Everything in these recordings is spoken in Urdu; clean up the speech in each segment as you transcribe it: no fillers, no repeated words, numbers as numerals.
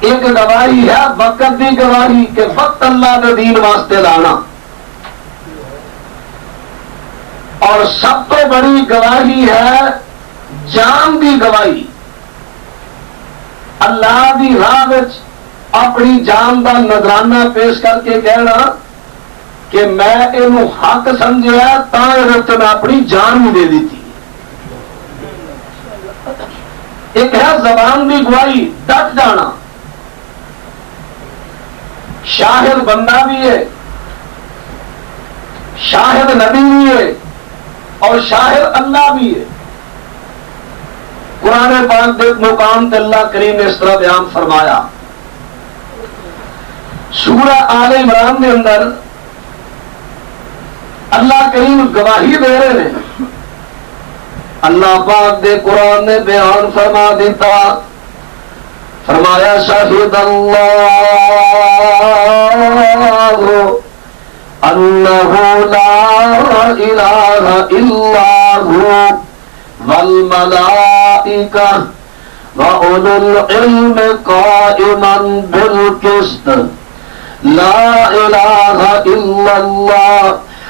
ایک گواہی ہے وقت دی گواہی کہ وقت اللہ دے دین واسطے لانا، اور سب تو بڑی گواہی ہے جان دی گواہی، اللہ دی راہ وچ اپنی جان دا نذرانہ پیش کر کے کہنا کہ میں یہ حق سمجھا تا میں اپنی جان بھی دے دیتی۔ ایک ہے زبان دی گواہی، ڈٹ جانا، شاہد بندہ بھی ہے، شاہد نبی بھی ہے، اور شاہد اللہ بھی ہے۔ قرآن پاک کے مقام تے اللہ کریم نے اس طرح بیان فرمایا، سورہ آل عمران کے اندر اللہ کریم گواہی دے رہے ہیں۔ اللہ پاک دے قرآن نے بیان فرما دیتا، فرمایا شاہد اللہ انہ لا الہ الا ہو والملائکہ وَأُولُو الْعِلْمِ قَائِمًا بِالْقِسْطِ لا الہ الا اللہ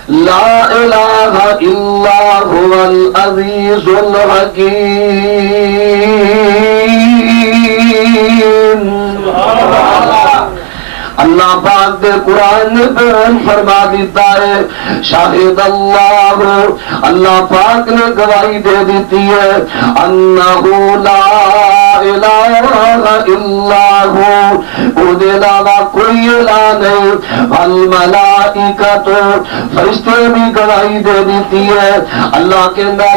لا الہ الا هو العزیز الحکیم۔ اللہ پاک دے قرآن نے بیان فرما دیتا ہے، شاہد اللہ، اللہ پاک نے گواہی دے دیتی ہے، انہو لا الہ الا ہو، او دے علاوہ کوئی الہ نہیں، والملائکۃ، فرشتے بھی گواہی دے دیتی ہے، اللہ کے لا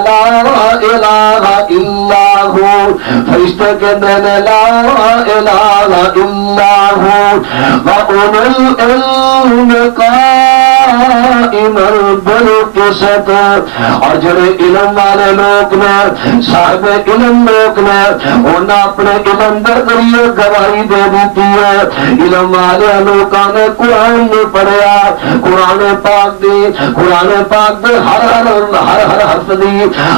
الہ الا ہو، فرشتے کے لا الہ الا ہو، وَأُولُو الْعِلْمِ قَائِمًا بِالْقِسْطِ، اور جڑے علم والے لوگ نے، صاحب علم لوگ نے، انہوں اپنے علم کے ذریعے گواہی دے دیتی ہے۔ علم والے لوگوں نے قرآن میں پڑھیا، قرآن پاک دے ہر حرف دی،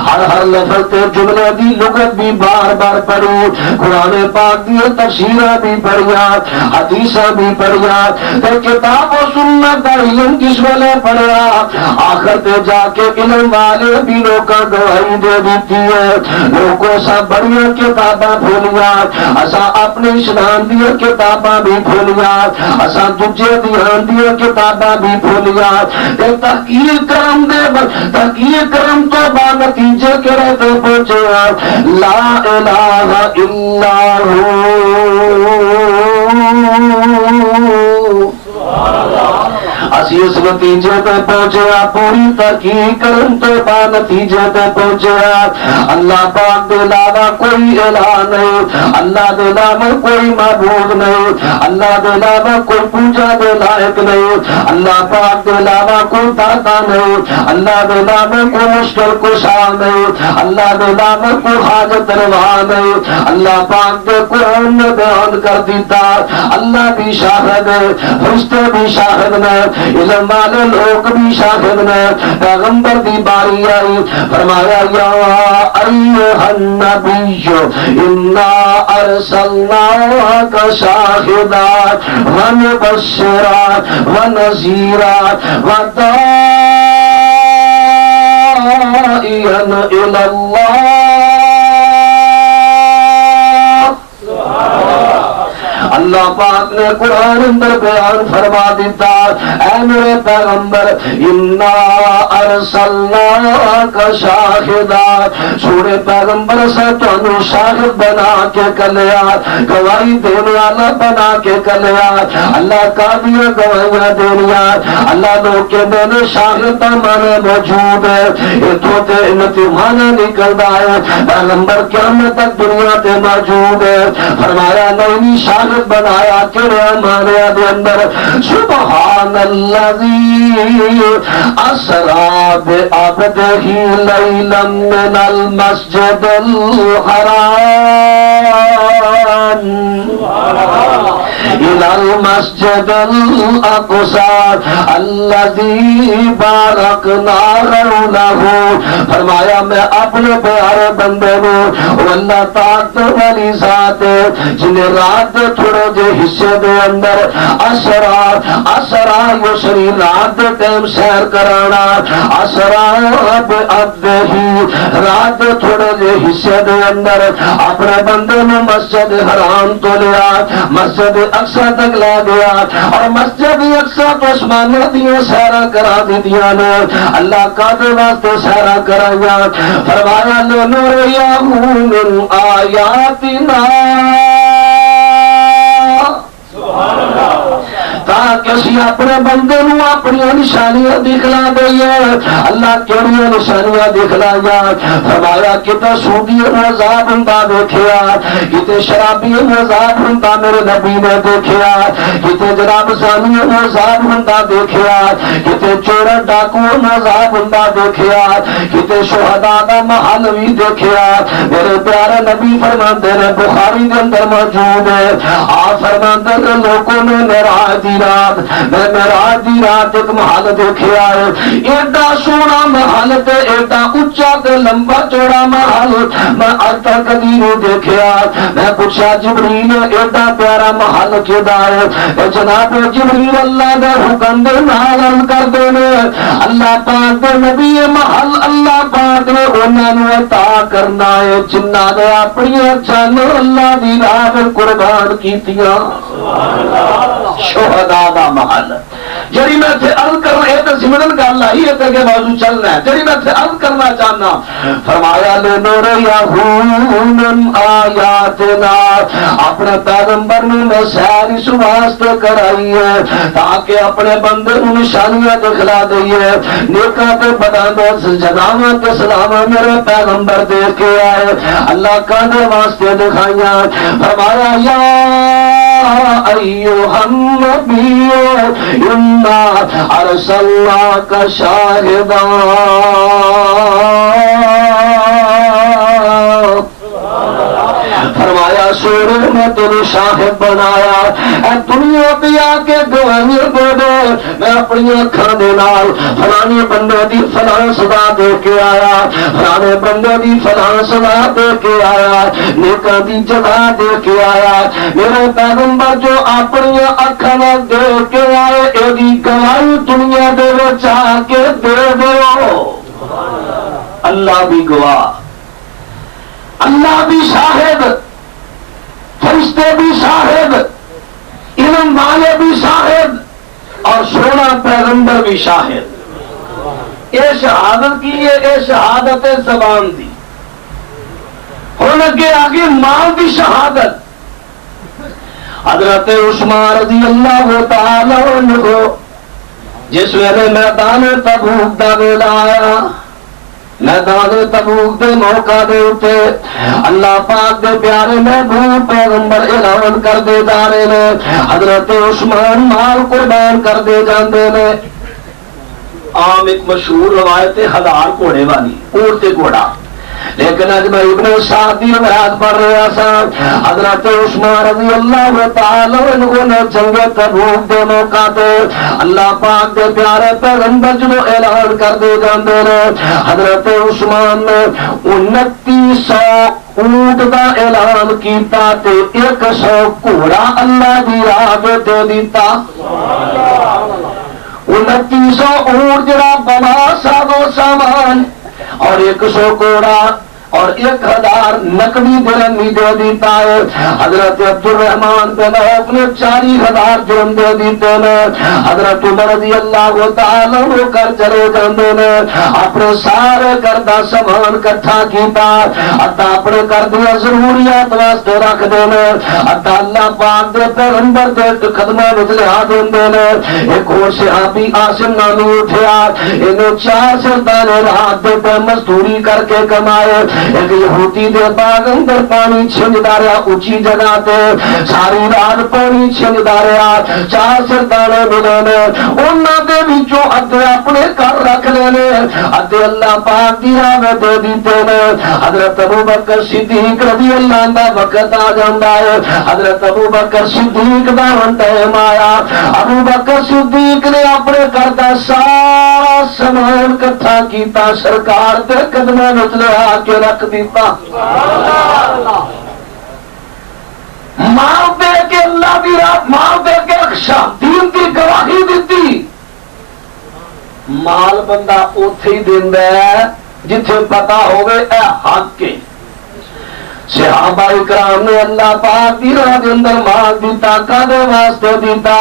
ہر لفظ تے جملے دی لغت بھی بار بار پڑھی، قرآن پاک دی تفسیراں بھی پڑھیا، حدیثاں بھی پڑھیا، تے کتاب و سنت کا علم کس ویلے پڑھیا، آخر تے جا کے علم والے بھی لوگاں گواہی دے دیتی ہے۔ لوگوں سا بڑیاں کتاباں بھولیا، اسا اپنے اسلام دیا کتاباں بھی بھولیا، اسا دوجے دھیان دیا کتاباں بھی بھولیا، تے تحقیق کرم تو بعد نتیجے کے رہتے پہنچے لا الہ الا اسی اس نتیجے پہ پہنچے، پوری تحقیق کرن تو بعد نتیجے پہ پہنچے، اللہ پاک دے علاوہ کوئی الہ نہیں، اللہ دے علاوہ کوئی معبود نہیں، اللہ دے علاوہ کوئی پوجا دے لائق نہیں، اللہ پاک دے علاوہ کوئی داتا نہیں، اللہ دے علاوہ کوئی مشکل کشا نہیں، اللہ دے علاوہ کوئی حاجت روا نہیں۔ اللہ پاک دے قرآن نے بیان کر دیتا، اللہ بھی شاہد ہے، فرشتے بھی شاہد نے، علم والے لوگ بھی شاہد نے۔ پیغمبر دی باری آئی، فرمایا یا ایھا النبی انا ارسلناک شاہدا ونبشرا ونذیرا وداعیا الی اللہ۔ اللہ پاک نے قرآن اندر بیان فرما دیتا، اے میرے پیغمبر انا ارسلناک شاہدا، سونے پیغمبر سے تانوں شاہد بنا کے کلیا، گواہی دینے والا بنا کے کلیا۔ اللہ کا دیا گواہیاں دنیا، اللہ لوگ کے میں شاہد کا مانا موجود ہے، اتوں تے مانا نکلتا ہے، پیغمبر قیامت تک دنیا تے موجود ہے۔ فرمایا نہیں شاہد بنایا تیرے مانیا دے اندر، سبحان الذی اسرا بعبدہ لیلا من المسجد الحرام الى المسجد المسجد الاقصى الذي باركنا حوله، فرمایا میں اپنے پیارے بندے نو اللہ طاقت والی ذات جنہیں رات دے تھوڑے جے حصے دے اندر اسرا یسری رات دے ٹائم سیر کرانا، اسرا بعبدہ رات دے تھوڑے جے حصے دے اندر اپنے بندے نو مسجد حرام تو لیا مسجد اقصی تک لے گیا اور مسجد اقصی تو اسمان دیاں سیرا کرا دیاں نے اللہ کا دے واسطے سیرا کرائیا، فرمایا لنریہو من آیاتنا تاکہ اسی اپنے بندے نو اپنی نشانیاں دکھلا دئیے۔ اللہ کیڑیاں نشانیاں دکھلایا، فرمایا کتے سودی عذاب ہوندا دیکھیا، کتے شرابی عذاب ہوندا میرے نبی نے دیکھیا، کتے جناب زانی عذاب ہوندا دیکھیا، کتے چور ڈاکو عذاب ہوندا دیکھیا، کتے شہداء دا محل بھی دیکھیا۔ میرے پیارے نبی فرماندے نے بخاری دے اندر موجود ہے، آپ فرماندے نے لوگوں نے معراج دی رات میں معراج دی رات ایک محل دیکھیا ہے، ایڈا سونا محل تے ایڈا اچا تے لمبا چوڑا محل میں اج تک کبھی نہیں دیکھیا۔ میں پوچھا جبریل ایڈا پیارا محل کیدا ہے؟ جناب جبریل اللہ دے حکم دے نال عرض کردے نے اللہ پاک دے نبی محل اللہ پاک نے انہاں نوں عطا کرنا ہے جنہاں نے اپنی جان اللہ دی راہ قربان کیتیاں۔ شہداء دا محل جڑی میں تے عرض کرنا ہے تے سمجھن گل آئی ہے کہ موضوع چلنا ہے، جڑی میں تے عرض کرنا چاہنا فرمایا لنریہو من آیاتنا، اپنے پیغمبر نے میں سیر اس واسطے کرائی ہے تاکہ اپنے بندے نوں نشانیاں دکھلا دئیے، نیکاں تے بداں دے جناواں تے سلاواں میرے پیغمبر دے کے آئے، اللہ کا دے واسطے دکھائیاں۔ فرمایا یا ایھا النبی انا ارسلناک شاہدا، فرمایا سورے میں تجھے شاہد بنایا، اے دنیا پہ آ کے گواہی دے دے میں اپنی اکھاں دے نال فلانے بندے دی فلاں سزا دے کے آیا، فلانے بندے دی فلاں سزا دے کے آیا، نیکاں دی جزا دے کے آیا۔ میرے پیغمبر جو اپنی اکھاں نال دے کے آئے ایدی گواہی دنیا دے وچ آ کے دے دیو۔ اللہ بھی گواہ، اللہ بھی شاہد، فرشتے بھی شاہد، علم والے بھی شاہد اور سونا پیغمبر بھی شاہد۔ یہ شہادت کی ہے، یہ شہادت زبان دی۔ ہن اگے آگے مال دی شہادت۔ حضرت عثمان رضی اللہ تعالی عنہ جس ویلے میدان تبوک دا ویلا آیا، میدان تبوک دے موقع دے اتے اللہ پاک دے پیارے محبوب پیغمبر اعلان کر دے جا رہے نے، حضرت عثمان مال قربان کر دے جاندے نے۔ عام ایک مشہور روایت ہے 1000 گھوڑے والی، اونٹ تے گھوڑا، لیکن اج میں ابن سعد دی روایت پڑھ رہا سا، حضرت عثمان رضی اللہ تعالی عنہ نے جنگ تبوک دے موقع تے اللہ پاک دے پیارے پیغمبر جو اعلان کر دے جاندے نے، حضرت عثمان نے 2900 اونٹ دا اعلان کیتا تے 100 گھوڑا اللہ دی راہ دے دیتا۔ 2900 اونٹ جڑا بنا سادو سامان اور 100 گھوڑا اور 1000 نقدی درہم دے دیتا ہے۔ حضرت عبد الرحمن بن عوف نے 40,000 درہم دے دیتے نے۔ حضرت عمر رضی اللہ تعالی عنہ کر چلے جاندے نے، اپنے سارے گھر دا سامان اکٹھا کیتا، اتا اپنے گھر دی ضروریات واسطے رکھ دے نے، اتا اللہ پاک دے پیغمبر دے خدمت وچ لیا دیندے نے۔ ایک اور صحابی عاصم نامی اٹھیا، انہوں 4 سردانے رات دے پہ مزدوری کر کے کمائے، ایک یہودی دے باغ اندر پانی چھنجدا رہا اونچی جگہ تے ساری رات پانی چھنجدا رہا 4 سردانے ملے نے انہاں دے وچوں ادھے اپنے گھر رکھ لے نے ادھے اللہ پاک دی راہ میں دے دیتے نے حضرت ابوبکر صدیق رضی اللہ عنہ وقت آ جاندا ہے حضرت ابوبکر صدیق دا ٹائم آیا ابوبکر صدیق نے اپنے گھر دا سارا سامان کٹھا کیتا سرکار دے قدماں وچ لیا کے رکھ دیتا مال دے کے اللہ دی راہ مال دے کے رکشا دین دی گواہی دیتی مال بندہ اوتھے ہی دیندا ہے جتھے پتا ہوئے اے حق کے صحابہ اکرام نے اللہ پاک دی راہ دے اندر مال دیتا کدے واسطے دیتا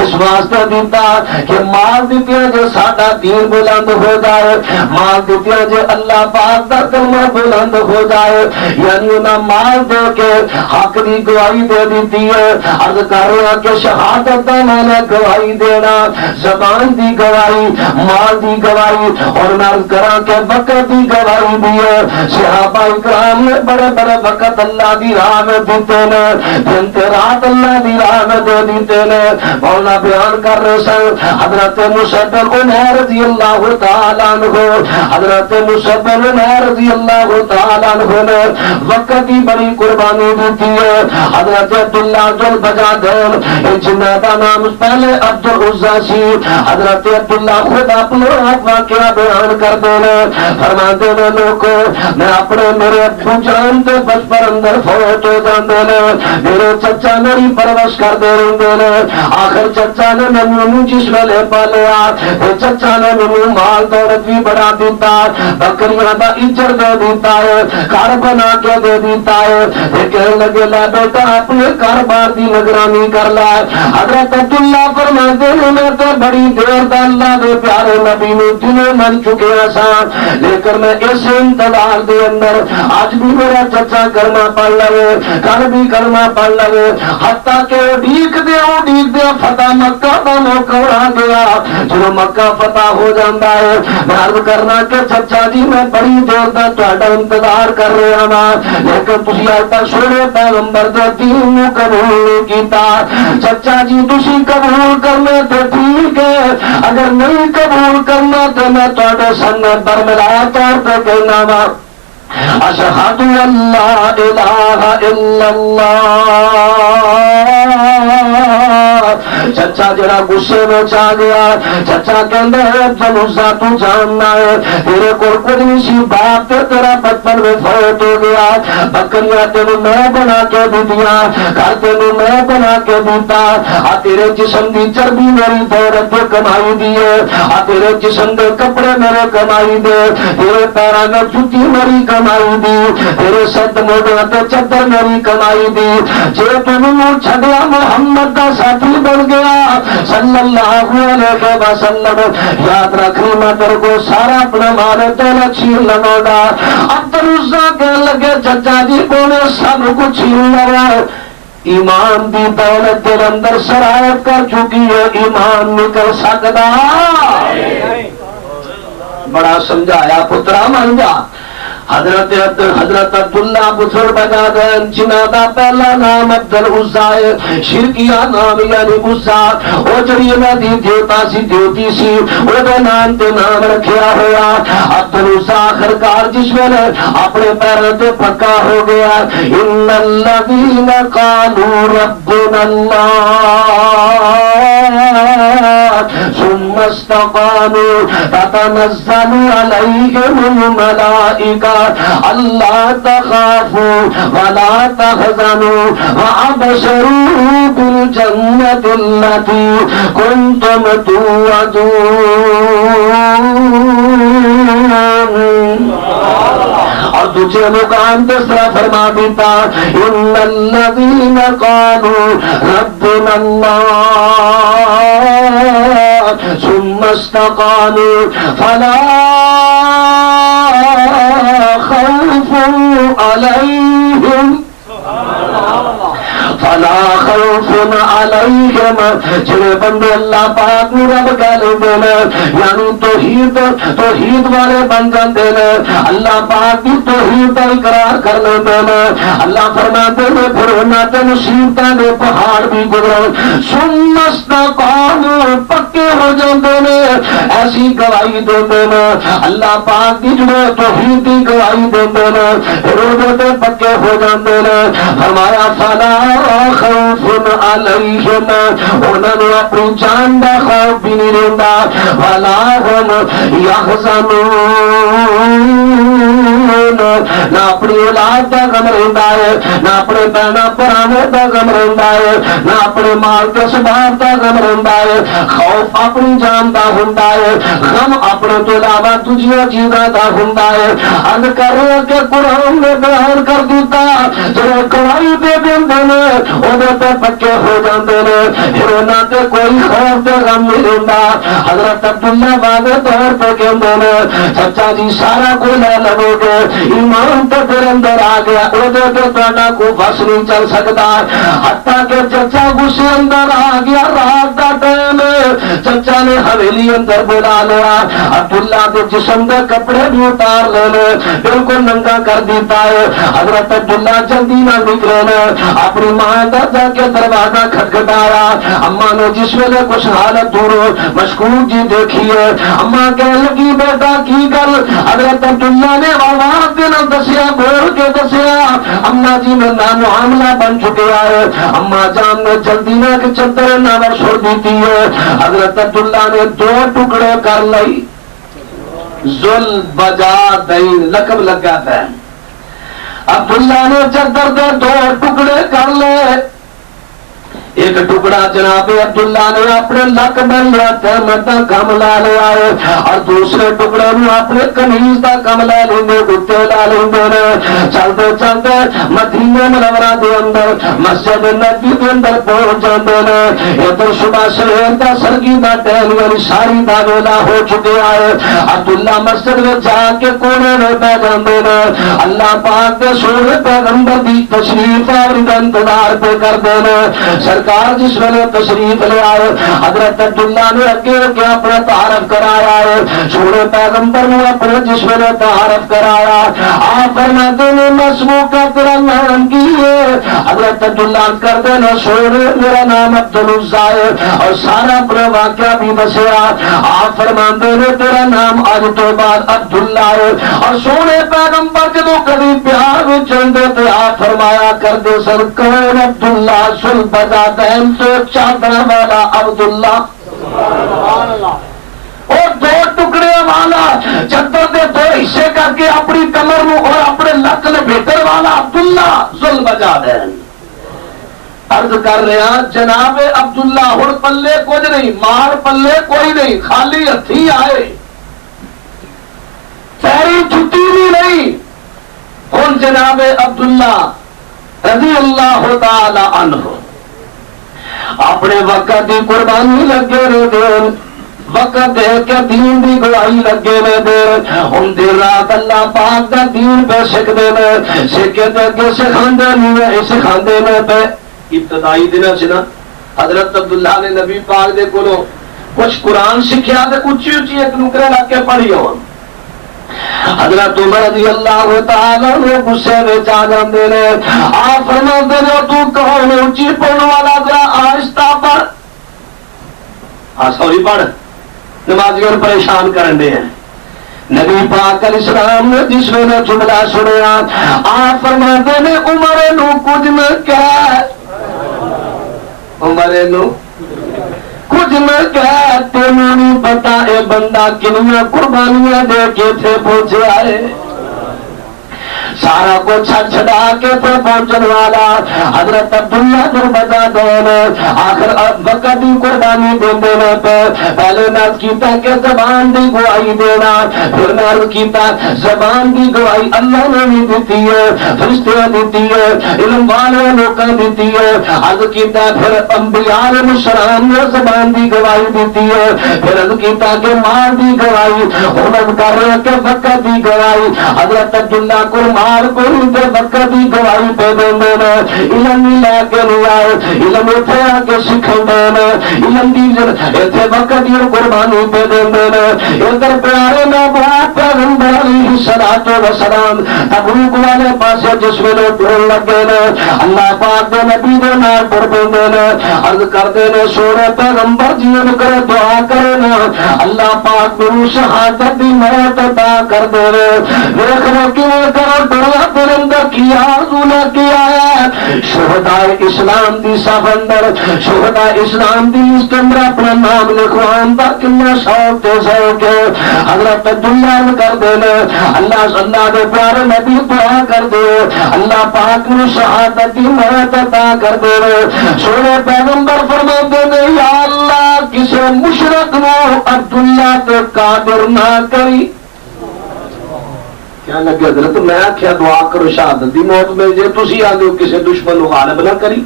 اس واسطے دیتا کہ مال دیتیاں جو ساڈا دین بلند ہو جائے مال دیتیاں جو اللہ پاک دا کلمہ بلند ہو جائے یعنی انہاں مال دے کے حق دی گواہی دے دیتی ہے عرض کر رہا کہ شہادت دا معنی گواہی دینا زبان دی گواہی مال دی گواہی اور میں عرض کراں کہ وقت دی گواہی بھی ہے صحابہ اکرام نے بڑے بڑے وقت اللہ دی راہ میں دیتے نے دن تے رات اللہ دی راہ میں دے دیتے نے مولا بیان کر رہے سن حضرت مصعب بن عمیر رضی اللہ تعالی عنہ حضرت مصعب بن عمیر رضی اللہ تعالی عنہ نے وقت کی بڑی قربانی دیتی ہے حضرت عبداللہ جل بجادین جنہ کا نام پہلے عبد العزا سی حضرت عبداللہ خود اپنے واقعہ بیان کر دینا فرماتے ہیں لوگوں میں اپنے میرے ابو جان تے بچپن اندر فوت ہو جاندے نے میرے چچا میری پرورش کردے رہندے نے آخر چچا نے مینوں جس ویلے پالیا تے چچا نے مینوں مال دولت بھی بڑا دیتا بکریاں دا اجر دے دیتا ہے گھر بنا کے دے دیتا ہے تے کہنے لگے لے بیٹا اپنے کاروبار دی نگرانی کر لے حضرت عبداللہ فرماتے ہیں میں تے بڑی دیر دا اللہ دے پیارے نبی نوں دنوں من چکے سا لیکن میں اس انتظار دے اندر آج بھی میرا چچا کلمہ پڑھ لے کل بھی کلمہ پڑھ لے حتیٰ کہ ڈیک دیا فتح مکہ کا موقع آ گیا جو مکہ فتح ہو جاتا ہے میں عرض کرنا کہ چچا جی میں بڑی دیر تک تہاڈا انتظار کر رہا ہاں لیکن تسی اج تک سونے پیغمبر دے دین نوں قبول نہیں کیتا چچا جی تسی قبول کرنے تے ٹھیک ہے اگر نہیں قبول کرنا تو میں تہاڈے سامنے برملا طور پہ کہنا وا اشہد ان لا الہ الا اللہ چچا جڑا غصے میں آ گیا چچا کہندا ہے جنوزا تو جاننا ہے تیرے کول کچھ نہیں سی باپ تے تیرا بچپن میں فوت ہو گیا بکریاں تینوں میں بنا کے دیتیاں گھر تینوں میں بنا کے دیتا آ تیرے جسم دی چربی میری دولت دے کمائی دی ہے آ تیرے جسم دے کپڑے میرے کمائی دے تیرے پیراں میں جوتی میری کمائی دی تیرے سد موڈیاں تے چادر میری کمائی دی جے تو مینوں چھڈیا محمد دا ساتھی بن گیا صلی اللہ علیہ وسلم یاد رکھنی میں تیرے کو سارا اپنا مال دولت چھین لواں گا عبد العزا کہنے لگے چچا جی کونے سب کچھ چھین لوا ایمان دی دولت دل اندر سرایت کر چکی ہے ایمان نکل سکدا بڑا سمجھایا پترا من جا حضرت عبداللہ بزرگ بنا دین جنہ دا پہلا نام عبد العزا ہے شرکیہ نام یعنی عزا او جڑی میں دی دیوتا سی دیوتی سی او دے نام تے نام رکھیا ہوا عبد العزا آخرکار جس ویلے اپنے پیروں تے پکا ہو گیا ان الذین قالوا ربنا اللہ ثم استقاموا تتنزل علیہم الملائکہ اللہ تخافوا ولا تحزنوا وابشروا بالجنة التي كنتم توعدون اور دوسرے مقام پہ سرا فرما دیتا ان الذین قالوا ربنا اللہ ثم استقاموا فلا خوف علیہم فلا خوف علیہم جڑے بندے اللہ پاک نو رب کہہ لیندے نے یعنی توحید والے بن جاندے نے اللہ پاک کی توحید کا اقرار کر لیندے نے اللہ فرماتے نے پھر انہاں تے مصیبتاں دے پہاڑ بھی گزرن ثم استقاموا پکے ہو جاندے نے ایسی گواہی دیندے نے اللہ پاک کی جو توحید کی گواہی دیندے نے پھر انہاں تے پکے ہو جاندے نے فرمایا فلا خوف علیہم انہاں نے اپنی جان دا خوف بھی نہیں رہندا ولا هم یحزنون نہ اپنی اولاد دا غم رہندا ہے نہ اپنے بہنا پرانے دا غم رہندا ہے نہ اپنے مال کے سباب دا غم رہندا ہے خوف اپنی جان دا ہوندا ہے غم اپنے تو علاوہ دوجیاں چیزاں دا ہوندا ہے عرض کر رہے کہ قرآن نے بیان کر دیتا جڑے گواہی دے دیندے نے اودے تے پکے ہو جاندے نے پھر انہاں تے کوئی خوف تے غم نہیں رہندا حضرت عبداللہ واضح طور پہ کہندے نے چچا جی سارا کوئی لے لو گے ایمان تو پھر اندر آ گیا اودے تے تہاڈا کوئی بس نہیں چل سکدا حتیٰ کہ چچا غصے اندر آ گیا رات دا ٹائم چچا نے حویلی اندر بلا لیا عبداللہ کے جسم دے کپڑے بھی اتار لے بالکل ننگا کر دیتا ہے حضرت عبداللہ جلدی نہ نکلے نے اپنی ماں دا جا کے دروازہ کھٹکھٹایا اما نے جس ویلے کچھ حالت دور مشکوک جی دیکھی ہے اما کہنے لگی بیٹا کی گل حضرت عبداللہ نے آواز دینا دسیا بول کے دسیا اما جی میں معاملہ بن چکا ہے اما جان نے جلدی نہ کہ چدر نہ چھوڑ دیتی ہے حضرت عبداللہ نے 2 ٹکڑے کر لئی ذل بجا دین لقب لگا تھا عبداللہ نے چدر دے 2 ٹکڑے کر لے ایک ٹکڑا جناب عبداللہ نے اپنے لک بن لیا تہمت کا کم لا لیا ہے اور دوسرے ٹکڑے میں اپنے قمیض کا کم لے لیندے گتے لا لیندے نے چلتے چلتے مدینہ منورہ دے اندر مسجد نبی دے اندر پہنچ جاندے نے ادھر صبح سویر دا سرگی دا ٹائم یعنی ساری دا ویلا ہو چکا ہے عبداللہ مسجد میں جا کے کونے میں بیٹھ جاندے نے اللہ پاک دے سونے پیغمبر دی تشریف اور انتظار پہ کردے نے سرکار جس ویلے تشریف لے آئے حضرت عبداللہ نے اگے کے اپنا تعارف کرایا ہے سونے پیغمبر نے اپنے جس ویلے تعارف کرایا آپ فرماتے نے مسموع کا تیرا نام کی ہے حضرت عبداللہ کر دینا سونے میرا نام عبدالعزا ہے اور سارا اپنا واقعہ بھی دسیا آپ فرماتے نے تیرا نام آج تو بعد عبداللہ ہے اور سونے پیغمبر کے تو کبھی پیار میں چندے تھے آپ فرمایا کر دے سر کون عبداللہ سل بدا بہن سے چادر والا عبداللہ اور 2 ٹکڑے والا چادر دے 2 حصے کر کے اپنی کمر میں اور اپنے لک میں بھیتر والا عبداللہ ذل بجا بہن عرض کر رہا جناب عبداللہ ہر پلے کچھ نہیں مار پلے کوئی نہیں خالی ہتھی آئے پیری چھٹی بھی نہیں ہن جناب عبداللہ رضی اللہ تعالی عنہ اپنے وقت دی قربانی لگے رہے دین وقت دے کے دین دی گواہی لگے رہے دین ہن دیر رات اللہ پاک دا دین پہ سکھدے نے سکھے تے اگے سکھاندے نہیں سکھاندے نے پہ ابتدائی دن سے نا حضرت عبداللہ نے نبی پاک دے کولو کچھ قرآن سکھیا تے اچھی اچھی ایک نکرے لگ کے پڑھی ہون حضرت عمر رضی اللہ تعالیٰ نے غصے میں جا جاندے نے آپ فرماتے نے تو کہو میں اونچی پڑھنے والا ذرا آہستہ پڑھ سوری پڑھ نمازیوں پریشان کرنے ہیں نبی پاک علیہ السلام نے جس نے جملہ سنیا آپ فرماتے نے عمر نو کچھ نہ کہہ عمر نو کچھ نہ کہہ تینوں نہیں پتا اے بندہ کنیاں قربانیاں دے کے تھے پہنچے آئے سارا کو چھڑا کے تھے پہنچن والا حضرت عبداللہ بن بجا دین آخر وقت دی قربانی دینے پہ پہلے ناز کیتا کہ زبان دی گواہی دینا پھر ناز کیتا زبان دی گواہی اللہ نے بھی دیتی ہے فرشتے دیتی ہے علم والے لوگوں دیتی ہے عرض کیتا پھر انبیاء علیہ السلام نے زبان دی گواہی دیتی ہے پھر عرض کیتا کہ مال دی گواہی عمر کر رہے کہ وقت دی گواہی حضرت عبداللہ کو مال نال کوئی تے وقت دی گواہی پہ دیندے نے علم لے کے نہیں آئے علم اتنے آ کے سکھاؤندے نے علم دی اتنے وقت دی قربانی پہ دیندے نے ادھر پیارے محبوب پیغمبر علیہ الصلوۃ والسلام تبوک والے پاسے جس ویلے ٹرن لگے نے اللہ پاک دے نبی دے نال ٹر پیندے نے عرض کردے نے سونے پیغمبر جی کرے دعا کرے نا اللہ پاک نوں شہادت دی موت عطا کر دے ویکھ لو کیویں کرو ڈرنا تیرے اندر کی آرزو لے کے آیا شہداء اسلام دی صف اندر شہداء اسلام دی لسٹ اندر اپنا نام لکھوان دا کنا شوق تے ذوق ہے حضرت عبداللہ کر دے اللہ دے پیارے نبی دعا کر دے اللہ پاک نوں شہادت دی موت عطا کر دے سونے پیغمبر فرماندے نے یا اللہ کسے مشرک نو عبداللہ تے قادر نہ کری کیا لگے حضرت میں آخیا دعا کرو شہادت دی موت مل جائے تسی آدھو کسے دشمن نو غالب نہ کری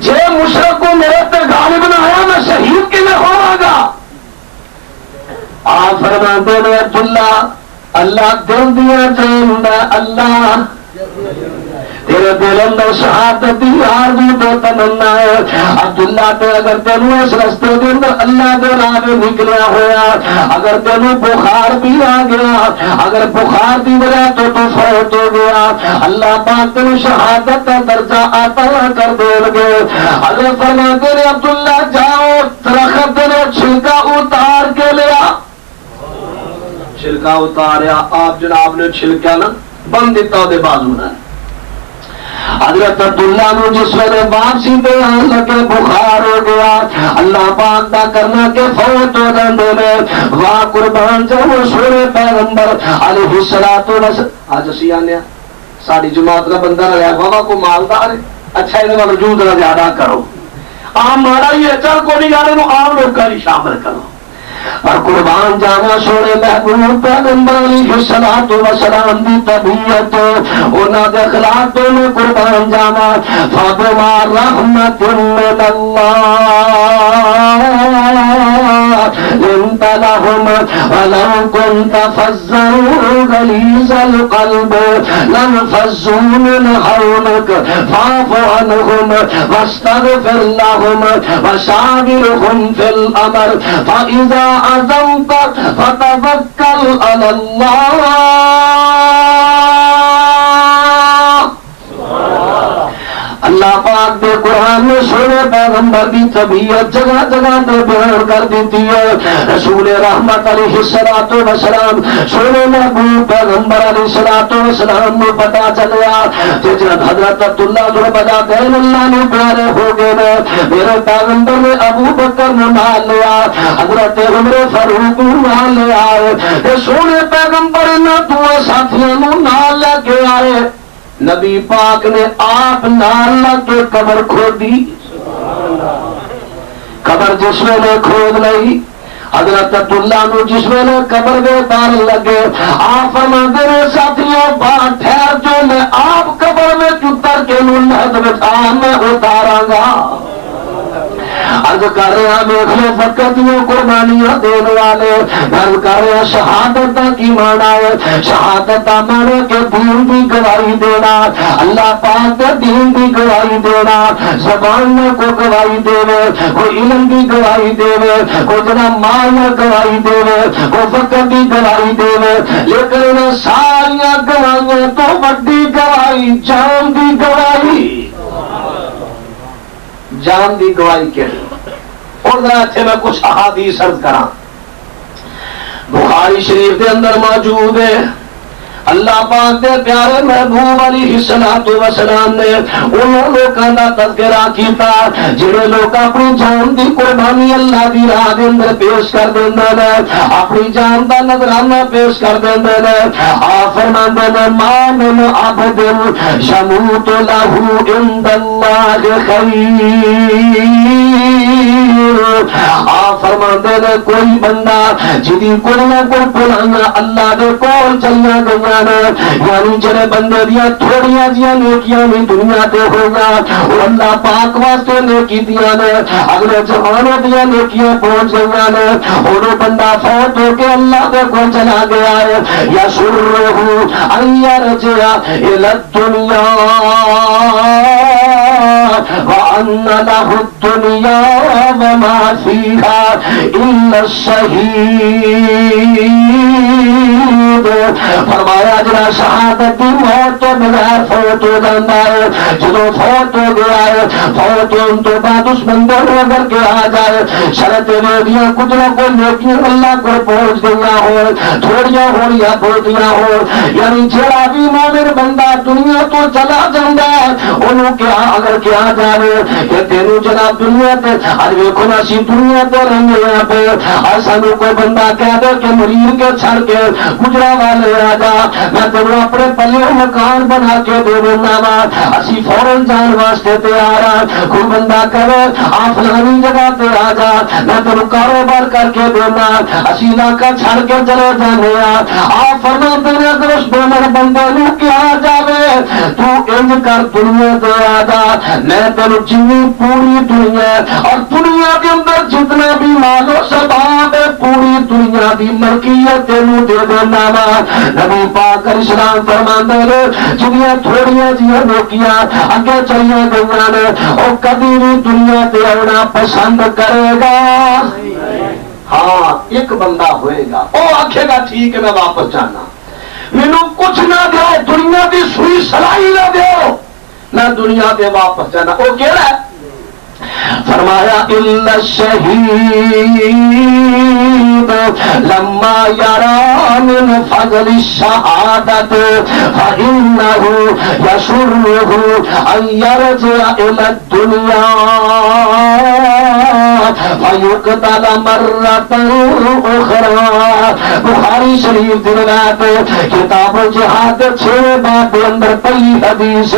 جے مشرک کو میرے تے غالب نہ آیا میں شہید کیویں ہوواں گا آپ فرماندے نے عبداللہ اللہ دل دیا جاندا اللہ تیرے دل اندر شہادت دی آرزو تو تمنا ہے عبداللہ تے اگر تینوں اس رستے دے اندر اللہ دے راہ میں نکلیا ہویا اگر تینوں بخار بھی آ گیا اگر بخار دی وجہ تو فوت ہو گیا اللہ پاک تینوں شہادت کا درجہ عطا کر دیں گے اگر فرماتے نے عبداللہ جاؤ درخت دے چھلکا اتار کے لیا چھلکا اتاریا آپ جناب نے چھلکا نا بند دیتا دے بازو نے حضرت عبداللہ نے جس ویلے واپسی پہ آن لگے بخار ہو گیا اللہ پاک دا کرنا کہ فوت ہو جاندے نے واہ قربان جاؤ سونے پیغمبر علیہ الصلوۃ والسلام اج اسی آنے ساری جماعت دا بندہ رہیا بابا کو مالدار ہے اچھا انہاں دا وجود نہ زیادہ کرو عام ماڑا ہی چل کو نہیں جانے نو عام لوکاں ہی شامل کرو اور قربان جاوا سونے محبوب پیغمبر علیہ الصلوۃ والسلام دی طبیعت انہاں دے اخلاق تو میں قربان جاوا فبما رحمت من اللہ انت لهم ولو كنت فظا غليظ القلب لانفضوا من حولك فاعف عنهم واستغفر لهم وشاورهم في الامر فاذا عزمت فتوکل علی اللہ اللہ پاک دے قرآن میں سونے پیغمبر دی طبیعت جگہ جگہ تے بیان کر دیتی ہے رسول رحمت علیہ الصلوۃ والسلام سونے محبوب پیغمبر علیہ الصلوۃ والسلام کو پتہ چلیا کہ جب حضرت عبداللہ جو بجا دین اللہ نے پیارے ہو گئے میرے پیغمبر نے ابو بکر نے مان لیا حضرت عمر فاروق نے مان لیا تے سونے پیغمبر نے دو ساتھیاں نوں نال لے کے آئے نبی پاک نے آپ نال کے قبر کھودی قبر جس ویلے کھود لئی حضرت عبداللہ نو جس ویلے قبر دے پار لگے آپ فرماندے نے ساتھیوں بات ٹھہر جو میں آپ قبر میں اتر کے نو لحد بٹھا میں اتاراں گا عرض کر رہے ہیں دیکھ لو فقط یہ قربانیاں دینے والے عرض کر رہے ہیں شہادت کی مانا ہے شہادت مانا کہ دین کی گواہی دینا اللہ پاک کے دین کی گواہی دینا زبان میں کوئی گواہی دے کوئی علم کی گواہی دے کوئی جناب مال میں گواہی دے کوئی فقط کی گواہی دے لیکن انہیں ساری گواہیاں تو بڑی گواہی جان کی گواہی جان دی گواہی کے اور ذرا اچھے میں کچھ احادیث عرض کراں بخاری شریف کے اندر موجود ہے اللہ پاک دے پیارے محبوب علیہ الصلوۃ والسلام نے ان لوکاں دا تذکرہ کیتا جڑے لوگ اپنی جان دی قربانی اللہ دی راہ دے اندر پیش کر دیندے نے اپنی جان دا نذرانہ پیش کر دیندے نے آپ فرماندے نے ما من عبد شموت له عند اللہ خیر آپ فرماندے نے کوئی بندہ جدی کوئی نہ کوئی بلائیاں اللہ دے کول چلیاں گئیاں نے، یعنی جڑے بندے دیاں تھوڑیاں جیاں نیکیاں بھی دنیا تے ہوئیاں وہ اللہ پاک واسطے نیکی دیاں نے، اگلے زمانے دیاں نیکیاں پہنچ گئیاں نے، انہوں بندہ فوت ہو کے اللہ دے کول چلا گیا ہے، یسرہ ان یرجع الی الدنیا وَأَنَّ لَهُ الدُّنْيَا وَمَا فِيهَا إِلَّا الشَّهِيدُ۔ فرمایا جڑا شہادت دی موت تو بغیر فوت ہو جاتا ہے، جدو فوت ہو گیا ہے فوت ہونے تو بعد اس بندے کو اگر کے آ جائے شرط نیکیاں کچھ نہ کوئی نیکیاں اللہ کو پہنچ گیا ہو، تھوڑیاں ہو یا بہتیاں ہو، یعنی جڑا بھی مومن بندہ دنیا تو چلا جاتا ہے انہوں کیا اگر کیا جائے کہ تینوں جناب دنیا تے اج ویکھو نا اسی دنیا تے رہنے ہیں پہ اور سانو کوئی بندہ کہہ دے کہ مرید کے چھڑ کے گجرا والے آ جا میں تینوں اپنے پلے مکان بنا کے دے دینا وا اسی فوراً جان واسطے تیار ہاں، کوئی بندہ کرے آ فلانی جگہ تے آ جا میں تینوں کاروبار کر کے دینا اسی علاقہ چھڑ کے چلے جانے آپ فرماتے ہیں اگر اس مومن بندے نو کیا جاوے تو انج کر دنیا تے آ جا میں تینوں جنی پوری دنیا اور دنیا کے اندر جتنا بھی مال و سباب ہے پوری دنیا دی ملکیت تینوں دے دینا وا نبی پاک علیہ السلام فرماندے نے جنیاں تھوڑیاں جیاں نیکیاں اگے چلیاں گئیاں نے او کبھی بھی دنیا تے آنا پسند کرے گا۔ ہاں ایک بندہ ہوئے گا وہ آکھے گا ٹھیک ہے میں واپس جانا، مینوں کچھ نہ دو دنیا کی سوئی سلائی نہ دو نہ دنیا کے واپس جانا، وہ کہڑا ہے؟ فرمایا الا الشہید لما یرا من فضل الشہادت فإنہ یسرہ ان یرجع الی الدنیا فیقتل مرۃ اخرى۔ بخاری شریف دی روایت کتاب الجہاد 6 باب کے اندر پہلی حدیث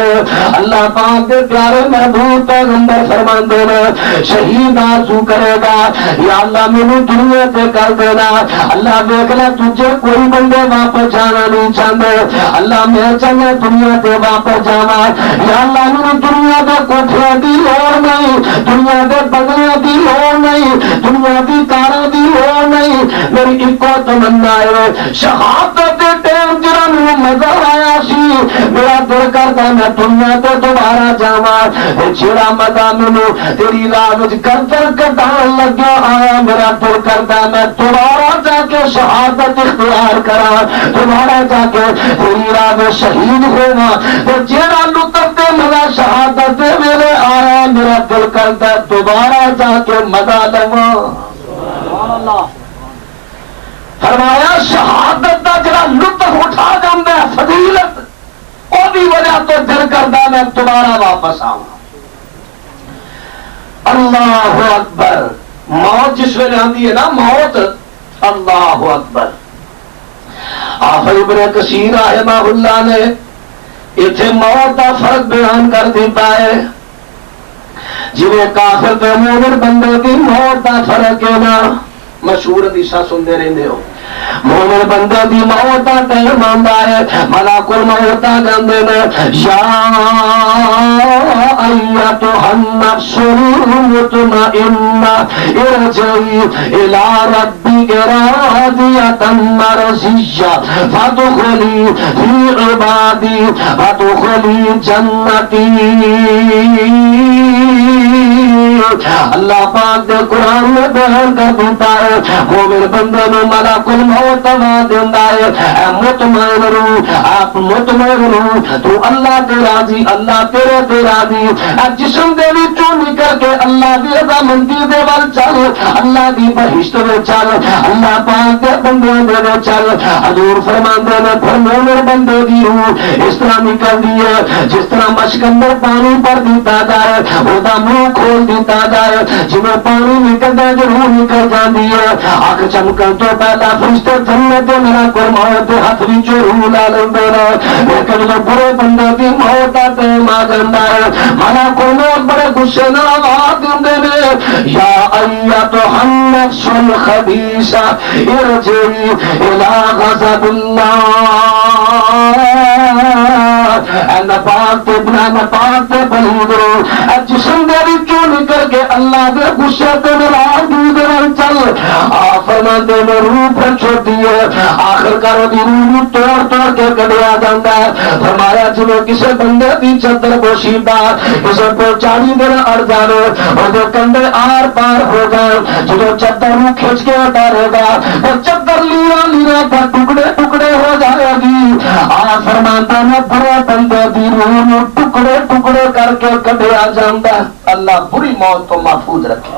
اللہ پاک کے پیارے محبوب پیغمبر فرماندے نے شہید آرزو کرے گا یا اللہ مینوں دنیا تے کر دینا، اللہ دیکھ لے تجھے کوئی بندے واپس جانا نہیں چاہتے، اللہ میں چاہنا دنیا تے واپس جانا، یا اللہ مینوں دنیا دے کوٹھیاں دی لوڑ نہیں، دنیا دے بنگلیاں دی لوڑ نہیں، دنیا دی کاراں دی لوڑ نہیں، میری ایکو تمنا ہے شہادت دے ٹائم جڑا مینوں مزہ آیا سی میرا دل کردا میں دنیا تے دوبارہ جاواں، جڑا مزہ مینوں تیری راہ وچ گردن کٹان لگیا آیا میرا دل کردا میں دوبارہ جا کے شہادت اختیار کراں، دوبارہ جا کے تیری راہ میں شہید ہوواں، تے جڑا لطف تے مزہ شہادت دے ویلے آیا میرا دل کردا دوبارہ جا کے مزہ لواں۔ سبحان اللہ۔ فرمایا شہادت دا جڑا لطف اٹھا جاندا ہے فضیلت او دی وجہ تو دل کردا میں دوبارہ واپس آواں۔ اللہ اکبر، موت جس ویلے آتی ہے نا موت، اللہ اکبر۔ حافظ ابن کثیر رحمہ اللہ نے اتنے موت کا فرق بیان کر دیتا ہے، جویں کافر تے مومن بندے کی موت کا فرق ہے نا، مشہور حدیثاں سنتے رہتے ہو، مومن بندے دی موت کا ٹائم آندا ہے ملک الموت آ جاندے نے، یا ایتھا النفس المطمئنہ ارجعی الی ربک راضیۃ مرضیہ فادخلی فی عبادی وادخلی جنتی۔ اللہ پاک دے قرآن میں بیان کر دیتا ہے مومن بندے نو ملک الموت آواز دیندا ہے اے مطمئن روح آپ مطمئن روح تو اللہ تے راضی اللہ تیرے تے راضی، اے جسم دے وچوں نکل کے اللہ دی رضامندی دے ول چل، اللہ دی بہشت وچ چل، اللہ پاک دے بندے دے چل۔ حضور فرماندے نے پھر مومن بندے دی روح اس طرح نکلدی ہے جس طرح مشکندر پانی پر دیتا جائے اودا منہ کھول دیتا جائے، جویں پانی نکلدا جو روح نکل جاندی ہے، اکھ چمکن تو پہلا فرشتے جنت دے ملک الموت دے ہاتھ وچوں روح لا لیندے نے، لیکن جو برے بندے دی موت دا ٹائم آ جاندا ہے ملک الموت بڑے غصے نال آواز دیندے نے یا ایتھا النفس الخبیثہ ارجعی الی غضب اللہ، اے نپاک تے بنا نپاک تے بلیدرو، اے جسم دے وچوں نکل کے اللہ دے غصے تے ناراضگی دے نال چل۔ آپ فرماندے نے روح پھر چھوڑی ہے، آخر کار دی روح توڑ توڑ کے کڈیا جاندا ہے۔ فرمایا جویں کسے بندے دی چادر پوشیدہ کسے پر 40 دن اڑ جاوے اودے کندھے آر پار ہو جان، جدوں چادر نوں کھچ کے اتارے گا تے چادر لیرا لیرا پر ٹکڑے ٹکڑے ہو جائے گی۔ آپ فرماتا نے برے بندے دی روح نوں ٹکڑے ٹکڑے کر کے کڈیا جاندا ہے۔ اللہ بری موت تو محفوظ رکھے۔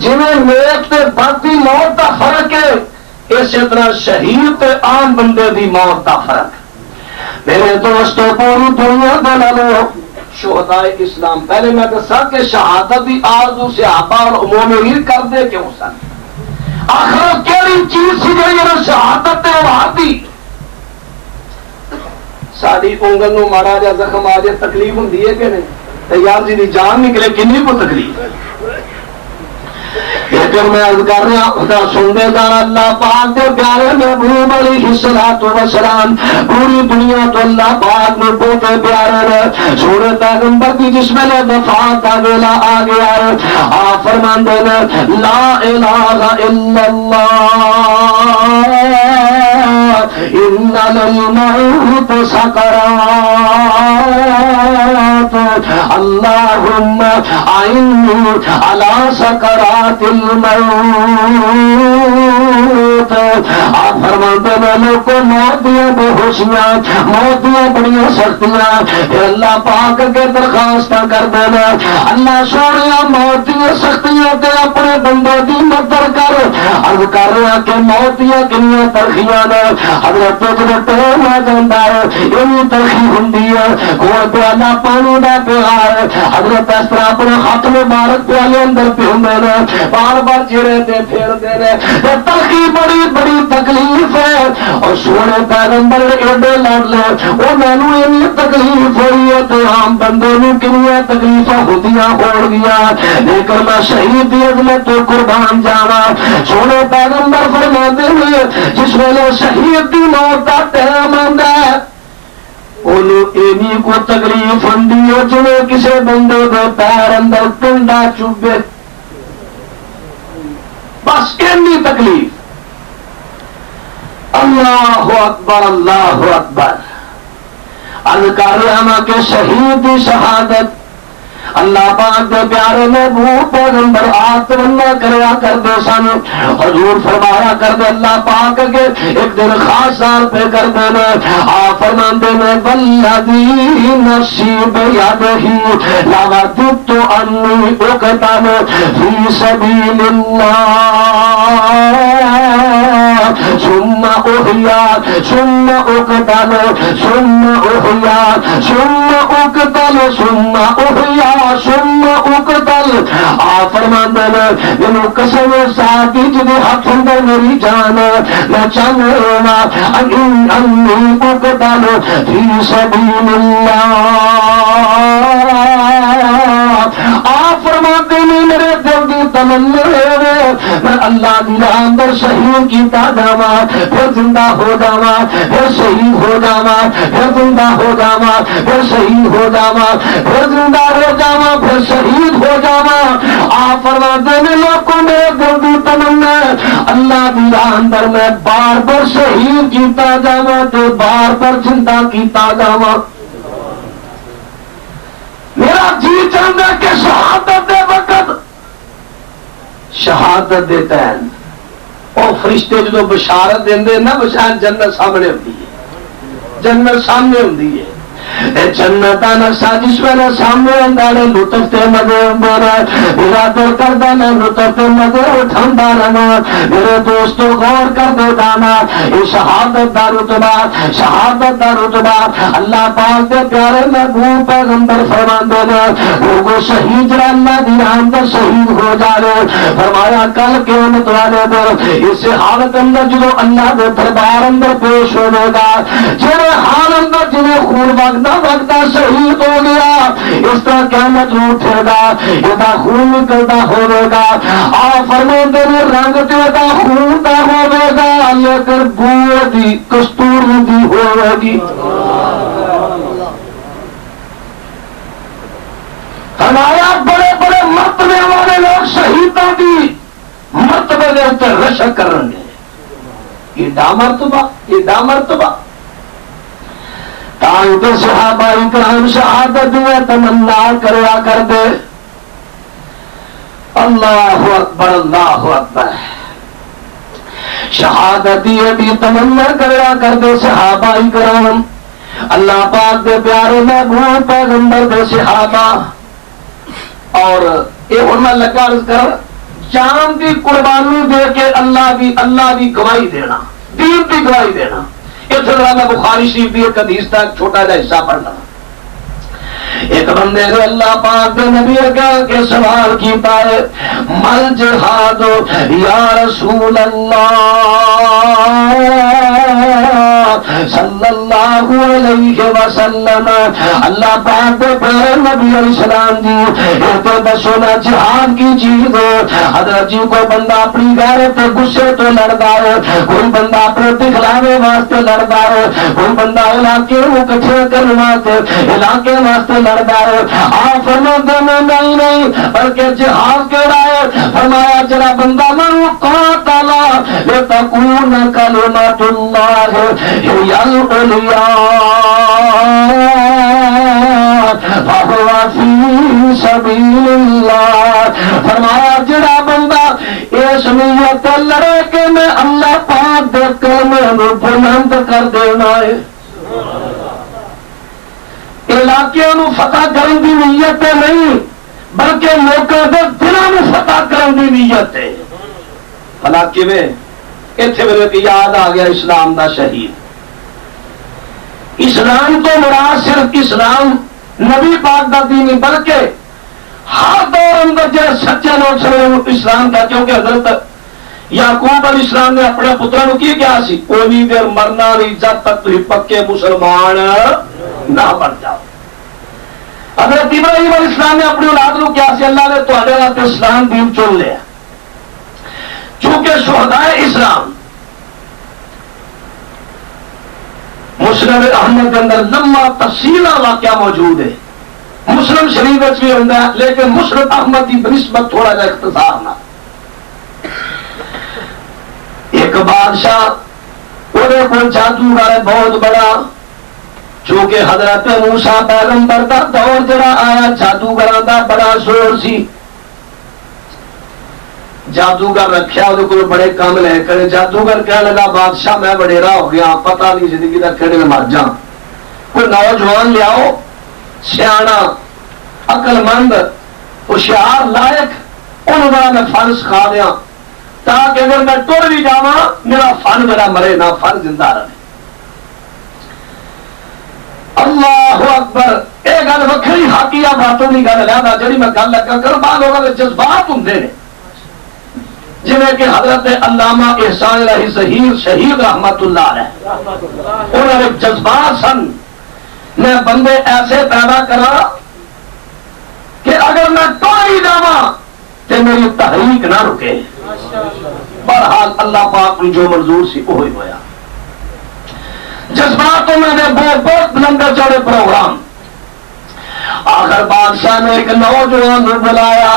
جویں نیک تے بد دی موت دا فرق ہے، اسی طرح شہید تے عام بندے دی موت دا فرق۔ میرے دوستو پوری دنیا دے لالو شہدائے اسلام، پہلے میں دسا کہ شہادت دی آرزو صحابہ اور مومنین کر دے کیوں سن؟ آخر کیڑی چیز سی جڑی انہاں شہادت تے وادی؟ ساری انگل نو مارا جا زخم آ جائے تکلیف ہوندی ہے کہ نہیں؟ تے یار جی دی جان نکلے کنی کو تکلیف ہے؟ لیکن میں عرض کر رہا خدا سندے گا اللہ پاک دے پیارے محبوب علیہ الصلوۃ والسلام پوری دنیا تو اللہ پاک میں بہت پیارے رہے۔ سونے پیغمبر کی جس میں وفات کا ویلا آ گیا ہے، آپ فرماندے نے لا الہ الا اللہ ان للموت سکرات اللہم اعنی علی سکرات الموت۔ آپ فرماتے ہیں لوگوں موت دیا بے ہوشیاں، موت دیا بڑیاں سختیاں، اللہ پاک کے درخواست کر دینا اللہ سونے موت دیا سختیاں تے اپنے بندے دی مدد کر۔ عرض کر رہا کہ موت دیا کنیاں تلخیاں نے حضرت جب ٹائم آ جاتا ہے یہ تلخی ہوندی ہے، کوئی پیالہ پانی دا پیار حضرت اس طرح اپنے ہاتھ مبارک پیالے اندر پیوندے نے بار بار چہرے تے پھیرتے نے، تلخی بڑی بڑی تکلیف ہے۔ اور سونے پیغمبر ایڈے لڑ لے وہ مینو اینی تکلیف ہوئی ہے تو عام بندے نو کنیاں تکلیفاں ہوندیاں ہو گیا، لیکن میں شہید دی عظمت تو قربان جاواں۔ سونے پیغمبر فرماتے ہیں جس ویلے شہید دی موت دا ٹائم آندا ہے انہوں اینی کو تکلیف ہوندی ہے جویں کسے بندے دے پیر اندر کنڈا چبھے، بس اینی تکلیف۔ اللہ اکبر اللہ اکبر۔ عرض کر رہا ہوں کہ شہید دی شہادت اللہ پاک دے پیارے محبوب پیغمبر آتمنا کریا کردے سن، حضور فرمایا کردے اللہ پاک کے ایک دن خاص سال پہ کردے نے، آپ فرماندے نے والذی نفسی بیدہ لوددت انی اقتل فی سبیل اللہ ثم احیا ثم اقتل ثم احیا ثم اقتل ثم احیا ثم اقتل۔ آپ فرماندے نے مینوں قسم ساتھی جدے ہاتھ اندر میری جان میں چاہنا انی اقتل فی سبیل اللہ۔ آپ فرماتے نے میرے دل دی تمنا میں اللہ دی راہ اندر شہید کیتا جاواں، پھر زندہ ہو جاواں، پھر شہید ہو جاواں، پھر زندہ ہو جاواں، پھر شہید ہو جاواں، پھر زندہ ہو جاواں، پھر شہید ہو جاواں۔ آپ فرماتے ہیں لوگوں میرے دل دی تمنا اللہ دی راہ اندر میں بار بار شہید کیتا جاواں تے بار بار زندہ کیتا جاواں۔ میرا جی چاہتا ہے کہ شہادت دے وقت شہادت دے ٹائم وہ فرشتے جدو بشارت دیندے نا بشارت جنت سامنے ہوتی ہے، جنت سامنے ہوتی ہے، جنت نقشہ جس میں سامنے اندر لطف تے مزے اندر ارادہ کردہ نہ لطف تے مزے اٹھاندا رہنا۔ میرے دوستو غور کر دے دانا یہ شہادت دا رتبہ، شہادت دا رتبہ اللہ پاک دے پیارے محبوب پیغمبر فرماندے نے لوگوں شہید جڑا اللہ دی راہ اندر شہید ہو جائے فرمایا کل قیامت والے دن اس حالت اندر جدو اللہ دے دربار اندر پیش ہونے گا جڑے حال اندر جنہیں خون وگدا وقت شہید ہو گیا، اس طرح قیامت نو اٹھے گا، یہ خون نکلتا ہوگا، آپ فرماتے ہیں رنگ تے خون کا ہوگا لیکن بو دی کستور دی ہوگی۔ ہمارا بڑے بڑے مرتبے والے لوگ شہیدوں کی مرتبے کے اوپر رشک کر رہے ہیں، ایڈا مرتبہ تاں تو صحابہ کرام شہادت میں تمنا کریا کر دے۔ اللہ اکبر اللہ اکبر، شہادت دی تمنا کریا کر دے صحابہ کرام، اللہ پاک دے پیارے محبوب پیغمبر دے صحابہ۔ اور یہ ہن میں لگا عرض کر جان دی قربانی دے کے اللہ دی گواہی دینا، دین دی گواہی دینا۔ اتنے ذرا میں بخاری شریف کی ایک حدیث کا ایک چھوٹا جا حصہ پڑھنا۔ ایک بندے نے اللہ پاک کے نبی کے سوال کیتا ہے مل جہاد یا رسول اللہ صلی اللہ علیہ وسلم، اللہ پاک کے پیارے نبی علیہ السلام جی تو دسو نا جہاد کی چیز ہے۔ حضرت جی کوئی بندہ اپنی غیرت غصے تو لڑتا ہے، کوئی بندہ اپنے دکھلاوے واسطے لڑتا ہے، کوئی بندہ علاقے کو کٹھے کرنے واسطے علاقے واسطے لڑتا ہے۔ آپ فرماتے ہیں نہیں بلکہ جہاد کیڑا ہے؟ فرمایا جڑا بندہ من قاتل لتکون کلمۃ اللہ ہی العلیٰ فہو فی سبیل اللہ۔ فرمایا جڑا بندہ اس نیت لڑے کہ میں اللہ پاک دے کلمے نو بلند کر دینا ہے، علاقے نو فتح کرنے کی نیت نہیں بلکہ لوگوں کے دلوں میں فتح کرنے کی نیت ہے۔ علاقے میں اتنے میرے یاد آ گیا اسلام دا شہید۔ اسلام تو مراد صرف اسلام نبی پاک دا دین نہیں بلکہ ہر دور اندر جو سچے لوگ سن اسلام کا، کیونکہ حضرت یعقوب علیہ السلام نے اپنے پتروں کو کی کیا سی اونی دیر مرنا نہیں جب تک تھی پکے مسلمان نہ بن جاؤ۔ حضرت ابراہیم علیہ السلام نے اپنی اولاد کو کیا سی اللہ نے تہاڈے واسطے اسلام دین چن لیا، چونکہ شہدائے اسلام مسلم احمد کے اندر لمبا تفصیل واقعہ موجود ہے، مسلم شریف بھی ہوتا ہے لیکن مسلم احمد کی بنسبت تھوڑا جا اختصار نہ۔ ایک بادشاہ وہ کوئی جادوگر بہت بڑا، چونکہ حضرت موسیٰ پیغمبر کا دور جڑا آیا جادوگراں دا بڑا زور سی، جادوگر رکھیا وہ کوئی بڑے کام لے کرے۔ جادوگر کہنے لگا بادشاہ میں وڈیرا ہو گیا، پتہ نہیں زندگی کا کہڑے میں مر جاؤں، کوئی نوجوان لیاؤ سیانا عقل مند ہوشیار لائق انہوں میں فن سکھا دیا تاکہ اگر میں ٹر بھی جاواں میرا فن میرا مرے نہ، فن زندہ رہے۔ اللہ اکبر، یہ گل وکری حقیقہ باتوں کی گل ہے جی میں گل لگا کر بعض لوگوں کے جذبات ہوں نے، جی کہ حضرت علامہ احسان الہی ظہیر شہید رحمت اللہ علیہ انہوں نے جذبات سن، میں بندے ایسے پیدا کرا کہ اگر میں ٹوری جاواں تو میری تحریک نہ رکے۔ بہرحال اللہ پاک نے جو منظور سی وہی ہویا۔ جذباتوں میں نے بہت لمبے چوڑے پروگرام، آخر بادشاہ نے ایک نوجوان کو بلایا،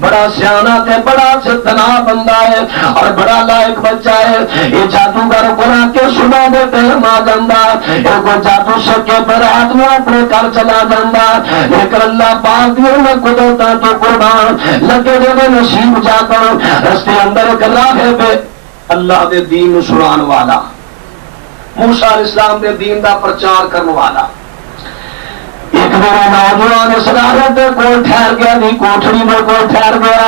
بڑا سیانا تے بڑا ستنا بندہ ہے اور بڑا لائق بچہ ہے، یہ جادوگر کو کے صبح دے ٹائم آ جاندا، یہ کو جادو سکے پر رات میں اپنے گھر چلا جاندا، لیکن اللہ پاک دی میں قدرتاں تو قربان لگے جے نصیب جا کر رستے اندر ایک راہب اللہ دے دین نو سنان والا، موسیٰ علیہ السلام دے دین دا پرچار کرنے والا، ایک میرا نوجوان اس راہب دے کول ٹھہر گیا، دی کوٹھڑی میں کول ٹھہر گیا،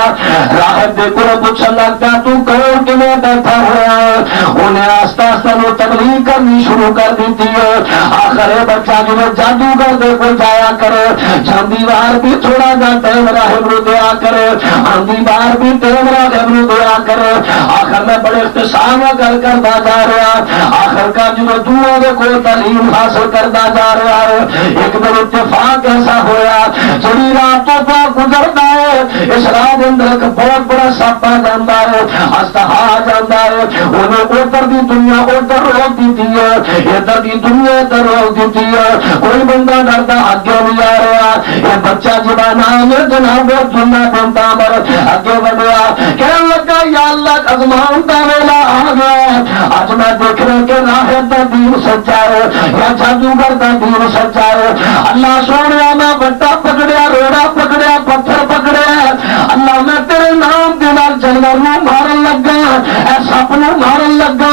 راہب دے کول پوچھن لگتا تو کون کیویں بیٹھا ہوا ہے؟ انہیں آہستہ آہستہ وہ تبلیغ کرنی شروع کر دیتی ہے۔ آخر یہ بچہ جو جادوگر دے کول جایا کرے، جاندی بار بھی تھوڑا جا ٹائم راہب نو دیا کرے، آندی بار بھی ٹائم راہب نو دیا کرے۔ آخر میں بڑے اختصار میں گل کرتا جا رہا آخر کا جو دنیا کے کوئی تعلیم حاصل کرتا جا رہا ہے ایک دن اتفاق ایسا ہویا جڑی راتوں کا گزرتا ہے اس رات کے اندر ایک بہت بڑا سپ آ جاتا ہے ہستا آ جاتا ہے انہیں ادھر دی دنیا ادھر روک دیتی ہے ادھر دی دنیا ادھر روک دیتی ہے کوئی بندہ ڈرتا اگے نہیں جا رہا یہ بچہ جہاں نام ہے جناب عبداللہ بن عمر اگے بڑھیا کہنے لگا یا اللہ ازمان کا ویلا آ گیا اج میں دیکھ رہا کہ راہب دا دین سچا ہے یا جادوگر دا دین سچا ہے اللہ سونے میں بٹا پکڑیا روڑا پکڑیا پتھر پکڑیا اللہ میں تیرے نام دے نال جانور نوں مارن لگا اے سپ نوں مارن لگا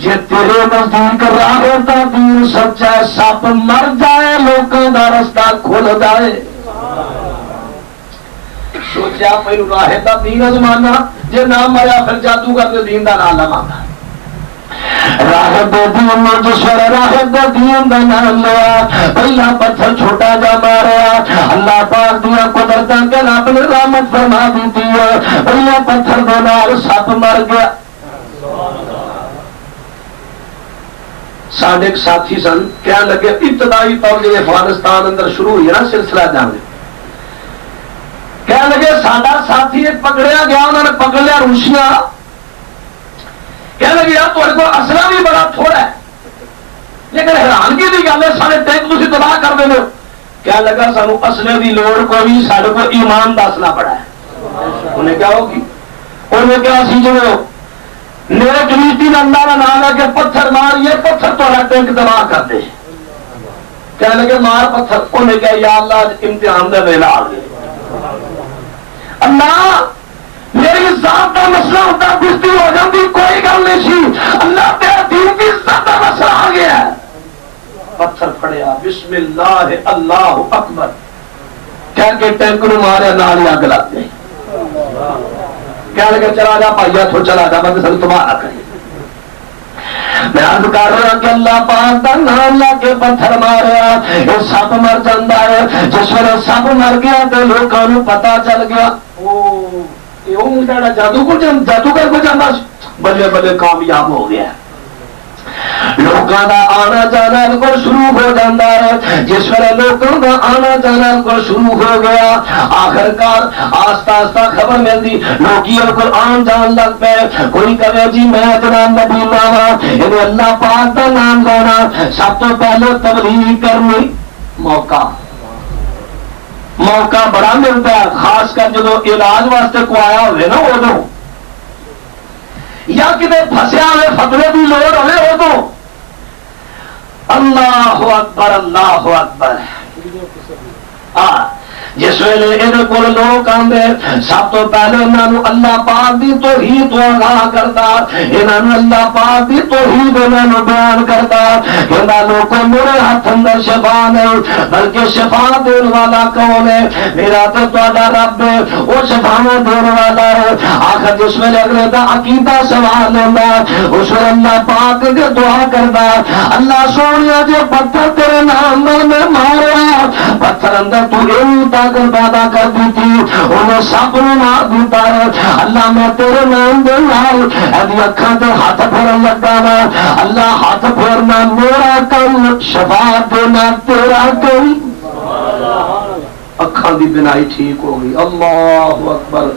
جے تیرے نزدیک راہب دا دین سچا ہے سپ مر جائے لوکاں دا رستہ کھل جائے سوچیا پہلو راہب دا دین ازمانا جے نام مریا پھر جادوگر دے دین دا نام لوانا راہب دے دین میں جسر راہب دے دین دا نام لیا پہلا پتھر چھوٹا جا ماریا اللہ پاک دیا قدرتاں کے رب نے رحمت فرما دیتی ہے پہلا پتھر دے نال سپ مر گیا ساڈے ایک ساتھی سن کہنے لگے ابتدائی طور سے افغانستان اندر شروع ہوئی نا سلسلہ جانے کہنے لگے ساڈا ساتھی ایک پکڑیا گیا انہوں نے پکڑ لیا روسیاں کہنے لگے یار تھوڑے کو اسلحہ بھی بڑا تھوڑا ہے لیکن حیرانگی کی گل ہے سارے ٹینک تھی تباہ کر دیں کہنے لگا سانو اسلحے کی لوڑ کوئی سارے کو ایمان کا اسلحہ بڑا ہے انہیں کیا ہوگی انہیں کیا سی جو میرے کمیٹی نے اللہ کا نام ہے کہ پتھر مار یہ پتھر تھوڑا ٹینک تباہ کر دے کہنے لگے مار پتھر انہیں کہا یا اللہ امتحان دے ویلا آ گئے اللہ میری ذات کا مسئلہ ہوتا بستی ہو جاتی کوئی گل نہیں سی اللہ تیرا دین کی ذات کا مسئلہ آ گیا ہے پتھر پڑیا بسم اللہ اللہ اکبر کہہ کے ٹینک نو ماریا نال ہی اگ لگ گئی کہنے لگے چلا جا بھائی تو چلا جا بندے سب تباہ نہ کرے میں عرض کر رہا کہ اللہ پاک دا نام لا کے پتھر ماریا یہ سپ مر جاتا ہے جس ویلے سپ مر گیا تو لوگوں کو پتا چل گیا جادوگر کو جانا بلے بلے کامیاب ہو گیا لوگوں کا آنا جانا شروع ہو جاتا ہے جس ویلے لوگوں کا آنا جانا شروع ہو گیا آخر کار آہستہ آہستہ خبر ملتی لوگ آن جان لگ پے کوئی کہے جی میں جناب نبی لاوا انہیں اللہ پاک کا نام لینا سب تو پہلے تبلیغ کرنی موقع بڑا ملتا ہے خاص کر جب علاج واسطے کو آیا ہوئے نا ادو یا کتنے پھسیا ہوئے فتوے کی لوڑ ہوئے ادو اللہ اکبر اللہ اکبر جس ویلے یہ لوگ آتے سب تو پہلے انہوں اللہ پاک دی توحید تو آگاہ کرتا انہوں اللہ پاک دی توحید انہوں بیان کرتا کہ لوگوں میرے ہاتھ اندر شفا نہیں بلکہ شفا دین والا کون ہے میرا تو تہاڈا رب ہے وہ شفا دین والا ہے آخر جس ویلے اگلے دا عقیدہ سوال ہوتا اس ویلے اللہ پاک کے دعا کرتا اللہ سونیا جو پتھر تیرے نام میں مارا پتھر اندر تو پیدا کر دی تھی انہیں سپ نو مار دیتا ہے اللہ میں تیرے نام دے نال ادی اکھاں تے ہاتھ پھیرن لگا وا اللہ ہاتھ پھیرنا میرا کم شفا دینا تیرا کم اکھاں دی بنائی ٹھیک ہو گئی اللہ اکبر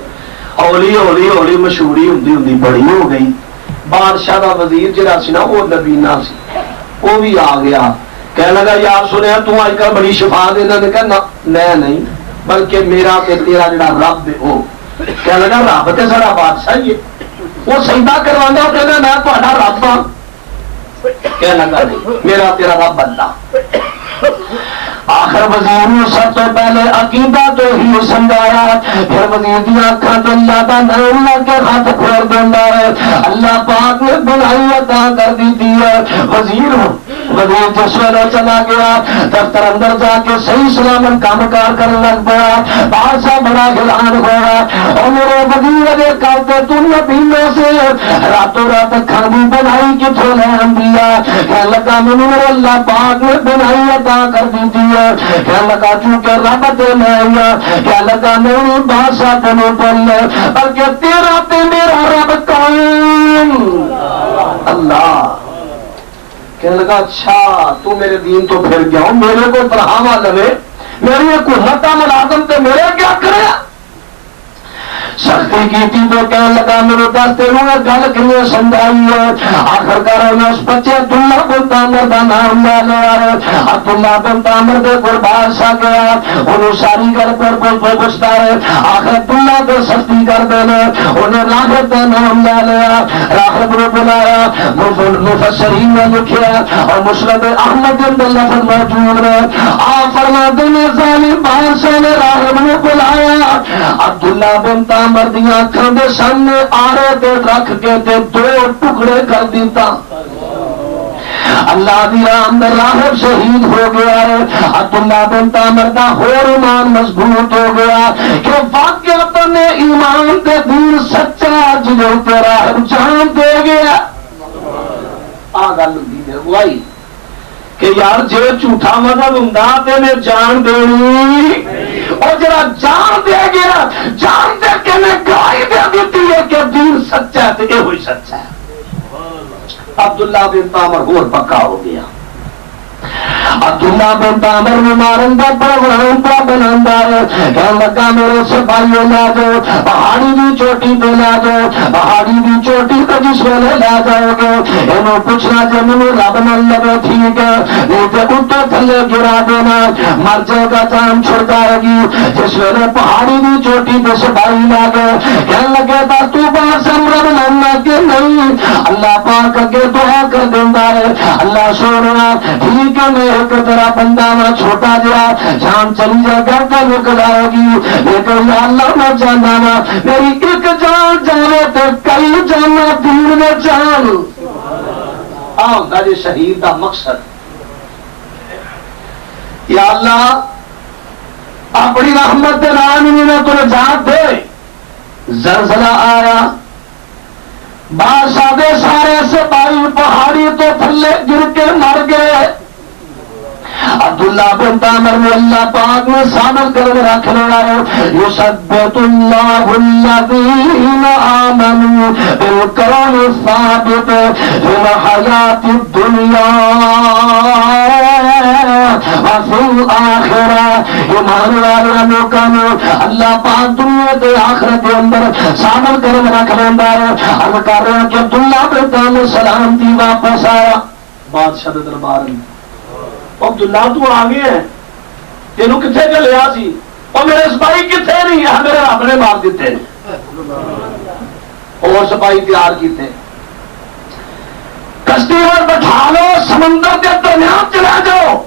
ہولی ہولی ہولی مشہوری ہوندی ہوندی بڑی ہو گئی بادشاہ دا وزیر جڑا سی نا وہ نبینا سی وہ بھی آ گیا کہنے لگا یار سنیا تو آج کل بڑی شفا دینا نے کہا میں نہیں بلکہ میرا تے تیرا جڑا رب ہے وہ کہنے لگا رب تے سارا بادشاہ ہی ہے وہ سجدہ کروانا وہ کہنا میں تہاڈا رب ہاں کہنے لگا نہیں میرا تیرا رب اللہ آخر وزیر نے سب تو پہلے عقیدہ تو ہی سمجھایا پھر وزیر کی آنکھاں تو اللہ کا نام لا کے ہاتھ پھیر دینا ہے اللہ پاک نے بنائی عطا کر دی ہے وزیر جس ویلے چلا گیا دفتر اندر جا کے صحیح سلامت کام کار کرنے لگ پیا بادشاہ بڑا حیران ہوا اور میرے وزیر اگے کرتے تو نبیوں سے راتوں رات کھانے بنائی کتوں لے آندیا کہنے لگا مینوں اللہ پاک نے بنائی عطا کر دی ہے کہنے لگا چونکہ رب تے میں آیا کہنے لگا نہیں بادشاہ تے نہیں بولے بلکہ تیرا تے میرا رب کون اللہ کہنے لگا اچھا تو میرے دین تو پھر گیا ہوں، میرے کو پڑھاوا لگے، میری حکومت کا ملازم تے میرے کیا کرے؟ سختی کی تھی تو کہنے لگا میرے دس تینوں نے گل کلیے سمجھائی ہے، آخر کار اس بچے عبداللہ بن تامر کا نام لے لیا، عبداللہ بن تامر دے قربان سا گیا، انہوں ساری گل پر کوئی پوچھتا ہے، آخر عبداللہ کو سختی کر دینا، انہیں راغب کا نام لے لیا، راغب نے بلایا، مفسرین نے لکھیا اور مسند احمد کے اندر لفظ موجود ہے، آپ فرماتے ہیں ظالم بادشاہ نے راغب نے بلایا، عبداللہ بن مردیاں آنکھوں کے سامنے آرے تے رکھ کے تے دو ٹکڑے کر دیتا، اللہ دی راہ میں راہب شہید ہو گیا ہے۔ عبداللہ بن تامر دا ہور ایمان مضبوط ہو گیا کہ واقعہ نے ایمان تے دین سچا جنہوں تے راہب جان دے گیا۔ گل ہوئی اگوائی کہ یار جے جھوٹا مذہب ہوندا تے میں جان دینی، اور جڑا جان دے گیا جان دے کے نے گواہی دے دیتی ہے کہ دین سچا ہے تے یہ ہوئی سچا ہے۔ عبداللہ بن تامر اور پکا ہو گیا۔ عبداللہ بن تامر میں مارن کا پروگرام کا بنانا ہے، کہنے لگا میرے سپاہیوں لا جاؤ، پہاڑی بھی چوٹی پہ لا جاؤ، پہاڑی بھی چوٹی پہ جس ویلے لا جاؤ گے انہوں پوچھنا جی مجھے رب نہ لگے ٹھیک ہے، نہیں تو اتنے تھلے گرا دینا، مر جائے گا جان چھڑ جائے گی۔ جس ویلے پہاڑی بھی چوٹی پہ سپاہی لا گئے، کہنے لگے تھا تو بات سمر بنانا کہ نہیں، اللہ پاک اگے دعا کر دینا ہے، اللہ سونا ٹھیک ہے میں ایک تیرا بندہ میں چھوٹا جا جان چلی جائے گا تو نکل آئے گی، لیکن یا اللہ میں جانا نا میری ایک جان جانے تو کئی جانا دین میں جان آؤں جی شہید کا مقصد۔ یا اللہ اپنی رحمت دے نام نے تو نجات دے، زلزلہ آیا بادشاہ دے سارے سپاہی پہاڑی تو تھلے گر کے مر گئے۔ عبداللہ بن تامر میں اللہ پاک نے ثابت کر رکھنے والے یثبت اللہ الذین آمنوا بالقول الثابت فی الحیات الدنیا وفی الآخرہ۔ ایمان والے لوگوں نے اللہ پاک دنیا کے آخرت کے اندر ثابت کر رکھنے والے ہم کر رہے ہیں کہ عبداللہ بن تامر سلامتی واپس آیا بادشاہ کے دربار میں۔ عبداللہ تو آ گیا ہے، تینوں کتنے کے لیا سی، اور میرے سپاہی کتنے نہیں ہے، میرے رب نے مار دیتے اور سپاہی تیار کیتے، کشتی پر بٹھا لو سمندر کے درمیان چلا جاؤ،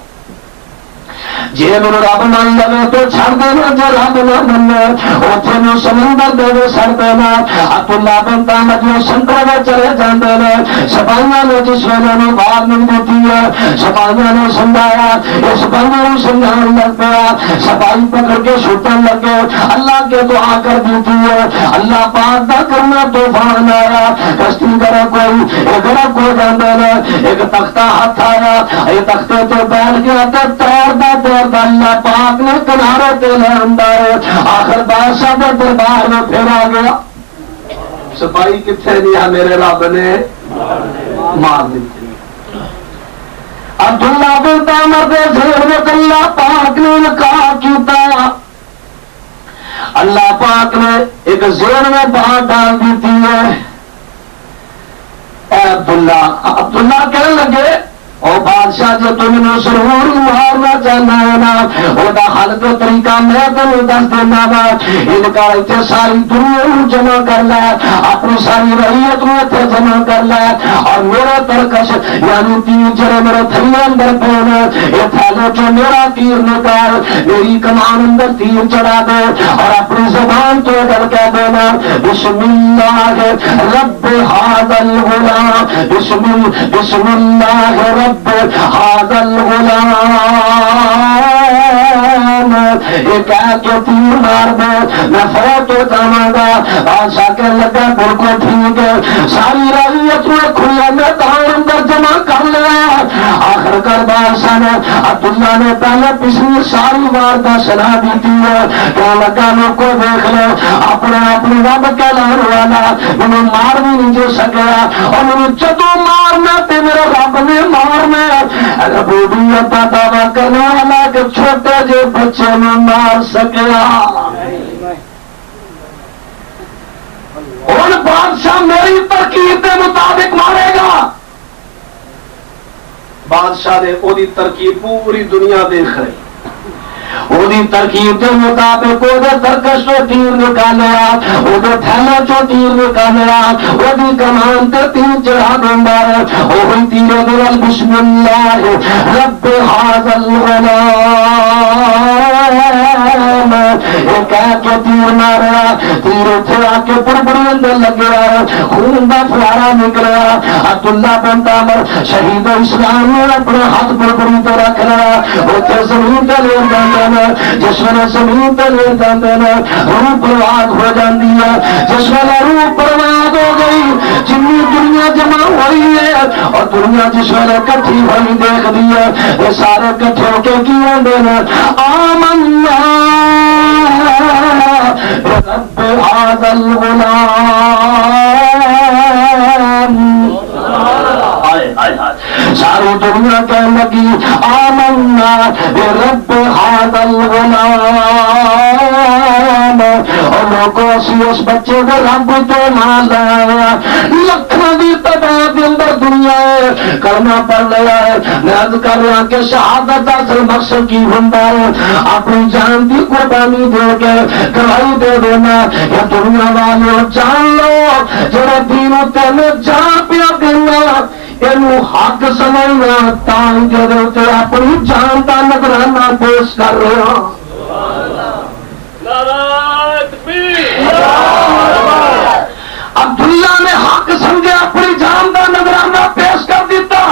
جی میرے رب مان لگے تو چھڑ دینا، جو رب نہ مننے اتنے نو سمندر دے سڑ دینا۔ عبداللہ بن تامر جو سمندر میں چلے جاندے نے، سپاہیاں نے جس ویلے نو باہر نہیں دیتی ہے، سپاہیاں نے سمجھایا، اس بندے نو سمجھان لگ پیا، سپاہی پکڑ کے چھوٹن لگے، اللہ کے دعا کر دیتی ہے، اللہ پاک دا کرنا طوفان آیا، کشتی کرے کوئی ایک رب ہو جاندے نے، ایک تختہ ہاتھ آیا، یہ تختے تو بیٹھ گیا تو توڑ اللہ پاک نے کنارے تے لے آندا، آخر بادشاہ کے دربار میں پھر آ گیا، سپاہی کتنے دیا میرے رب نے مار دیتی۔ عبداللہ بن تامر دے ذہن میں اللہ پاک نے نکاح کیتا، اللہ پاک نے ایک ذہن میں بات ڈال دیتی ہے، اے عبداللہ کہنے لگے او بادشاہ جو تم نے ضرور مارنا چاہنا ہے نا، وہ حل کا طریقہ میں تمہیں دس دینا وا، ان کا اتنے ساری دنیا کو جمع کر لے، اپنی ساری رعیت کو اتنے جمع کر لے، اور میرا ترکش یعنی تیر جڑے میرے تھلے اندر پہنے یہ تھالے جو میرا تیر نکال، میری کمان اندر تیر چڑھا دے، اور اپنی زبان تو ڈر کے دینا بسم اللہ رب ھذا الغلام، بسم اللہ رب هذا الغلام، یہ کہہ کے تیر مار دے میں فوت ہو جاواں گا۔ بادشاہ کہنے لگا بالکل ٹھیک ہے، ساری رعیت میں کھلے میدان اندر جمع کر لیا. آخر کر بادشاہ نے عبداللہ نے پہلے پچھلی ساری واردہ سنا دیتی ہے. کیا لگا لوگ کو دیکھ لو اپنی رب کہلان والا انہیں مار بھی نہیں جو سکیا اور انہیں جدو مارنا تے میرے رب نے مارنا. ربوبیت کا دعویٰ کرنے والا کہ چھوٹے جو بچے میں مار سکیا. اور بادشاہ میری ترکیب کے مطابق مارے گا. بادشاہ نے وہی ترکیب پوری دنیا دیکھ رہی. وہی ترکیب کے مطابق وہ ترکش تو تیر نکالیا, وہ تھیلا چو تیر نکالیا, وہی کمان تے تیر چڑھا دندا ہے. وہی تیرے دل بسم اللہ رب ھذا الغلام یہ کہہ کے تیر مارا. تیر اتھے آ کے پڑپڑی اندر لگیا, خون دا فوارا نکلا. عبداللہ بن عمر شہید اسلام نے اپنے ہاتھ پڑپڑی تو رکھ لیا. اتھے زمین تے لے جاندے جس ویلے زمین تے لے جاندے نے روح برباد ہو جاندی ہے. جس ویلے روح برباد ہو گئی جنی دنیا جمع ہوئی ہے اور دنیا جس ویلے کٹھی ہوئی دیکھتی ہے یہ سارے کٹھے ہو کے کی آندے نے آمنا برب ھذا الغلام. ساری دنیا کہنے لگی آمنا برب ھذا الغلام. اور لوگوں سے اس بچے کو رب تو مان لیا. لکھوں کی تعداد کے اندر دنیا ہے کلمہ پڑھ لیا ہے. میں عرض کر رہا کہ شہادت اصل مقصد کی ہوتا ہے اپنی جان کی قربانی دے کے گواہی دے دینا. یا دنیا والوں جان لو جڑے دین تین جان پیا دینا یہ حق سمجھنا تاں جدو اپنی جان کا نظرانہ پیش کر رہے ہوں. عبداللہ نے حق سمجھے اپنی جان کا نظرانہ پیش کر دیتا.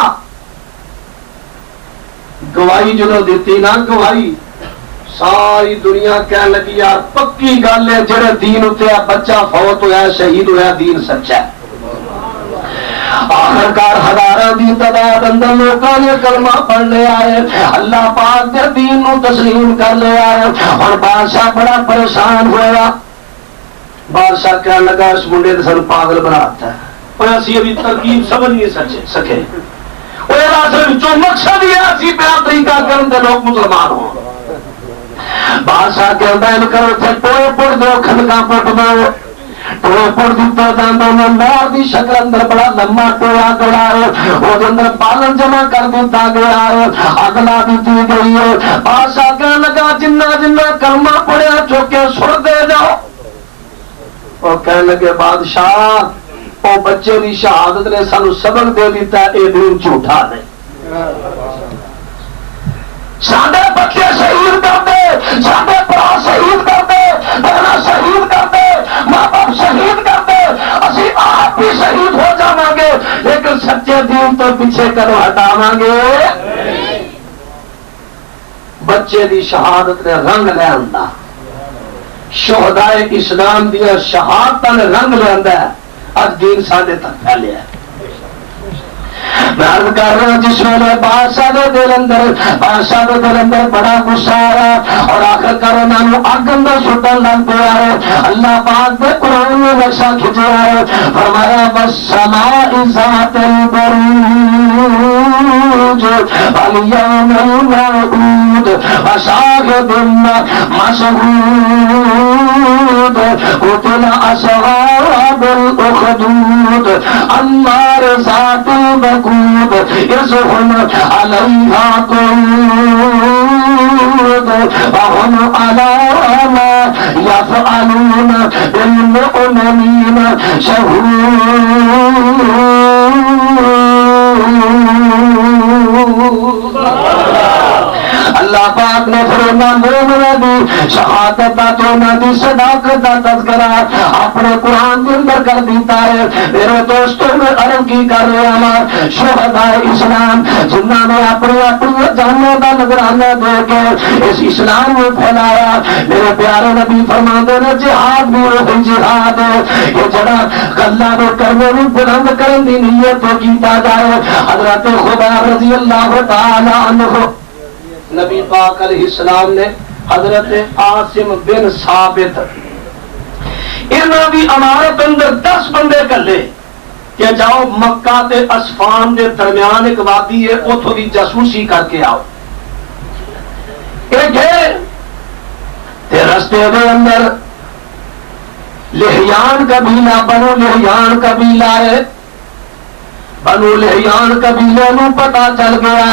گواہی جدو دیتی نا گواہی ساری دنیا کہنے لگی یار پکی گل ہے جڑے دین اتیا بچہ فوت ہوا شہید ہوا دین سچا ہے. آخرکار ہزاروں کی تعداد اندر لوگوں نے کلمہ پڑھ لیا ہے اللہ پاک کے دین کو تسلیم کر لیا ہے. اور بادشاہ بڑا پریشان ہوا. بادشاہ کہنے لگا اس منڈے نے سن پاگل بناتا ہے اور اسی ابھی ترکیب سمجھ نہیں سکے. جو مقصد یہ اسی پہ طریقہ کرن دے لوگ مسلمان ہوں. بادشاہ کہتا ہے کرو تھے ٹوئے پڑ دو کھنکا پٹ دو ٹوئے پڑ دیتا جانا میں مور دی شکل اندر بڑا لمبا ٹویا گیا ہے وہ اندر بالن جمع کر دیتا گیا ہے اگلا دیتی گئی ہے. بادشاہ کہنے لگا جنہ جنہ کلمہ پڑھیا چوکے سر دے جاؤ. وہ کہنے لگے بادشاہ وہ بچے کی شہادت نے سانو سبق دے دیتا ہے یہ دین جھوٹا نہیں. ساڈے بچے شہید کر دے ساڈے برا شہید کر دے بہنا شہید کر دے ماں باپ شہید کر دے اسی آپ بھی شہید ہو جاواں گے لیکن سچے دین تو پیچھے کرو ہٹاواں گے. بچے دی شہادت نے رنگ لے آندا شہدائے اسلام دیا شہادت نے رنگ لے آندا ہے. اج دین ساڈے تک پھیلیا ہے. میں عرض کر رہا جس ویلے بادشاہ دے دل اندر بڑا غصہ آیا اور آخر کر انہوں نے اگ اندر سٹن لگ پیا ہے. اللہ پاک دے قرآن میں نقشہ کھچا ہے فرمایا والسماء ذات البروج والیوم الموعود وشاہد مشہود قتل اصحاب الاخدود النار ذات الوقود اذ هم علیہا قعود وهم علی ما یفعلون بالمؤمنین شہود. اللہ پاک نے فرمایا مومنوں شہادت دا تو انہاں دی صداقت دا تذکرہ اپنے قرآن کے اندر کر دیتا ہے۔ میرے دوستوں میں عرض کی کر رہا ہوں، شہداء اسلام جنہاں نے اپنی اپنی جانوں کا نذرانہ دے کے اس اسلام کو پھیلایا، میرے پیارے نبی فرماتے ہیں جہاد بھی وہی جہاد ہے کہ جڑا اللہ نے کرنے بھی بلند کرن دی نیت تو کیتا جائے۔ حضرت خبیب رضی اللہ تعالی عنہ نبی پاک علیہ السلام نے حضرت عاصم بن ثابت انہاں بھی امارت اندر 10 بندے کلے کہ جاؤ مکہ تے اسفان دے درمیان ایک وادی ہے اتھوں دی جاسوسی کر کے آؤ۔ ایک ہے تے رستے دے اندر لحیان قبیلہ بنو لحیان قبیلہ ہے، بنو لحیان قبیلے نو پتہ چل گیا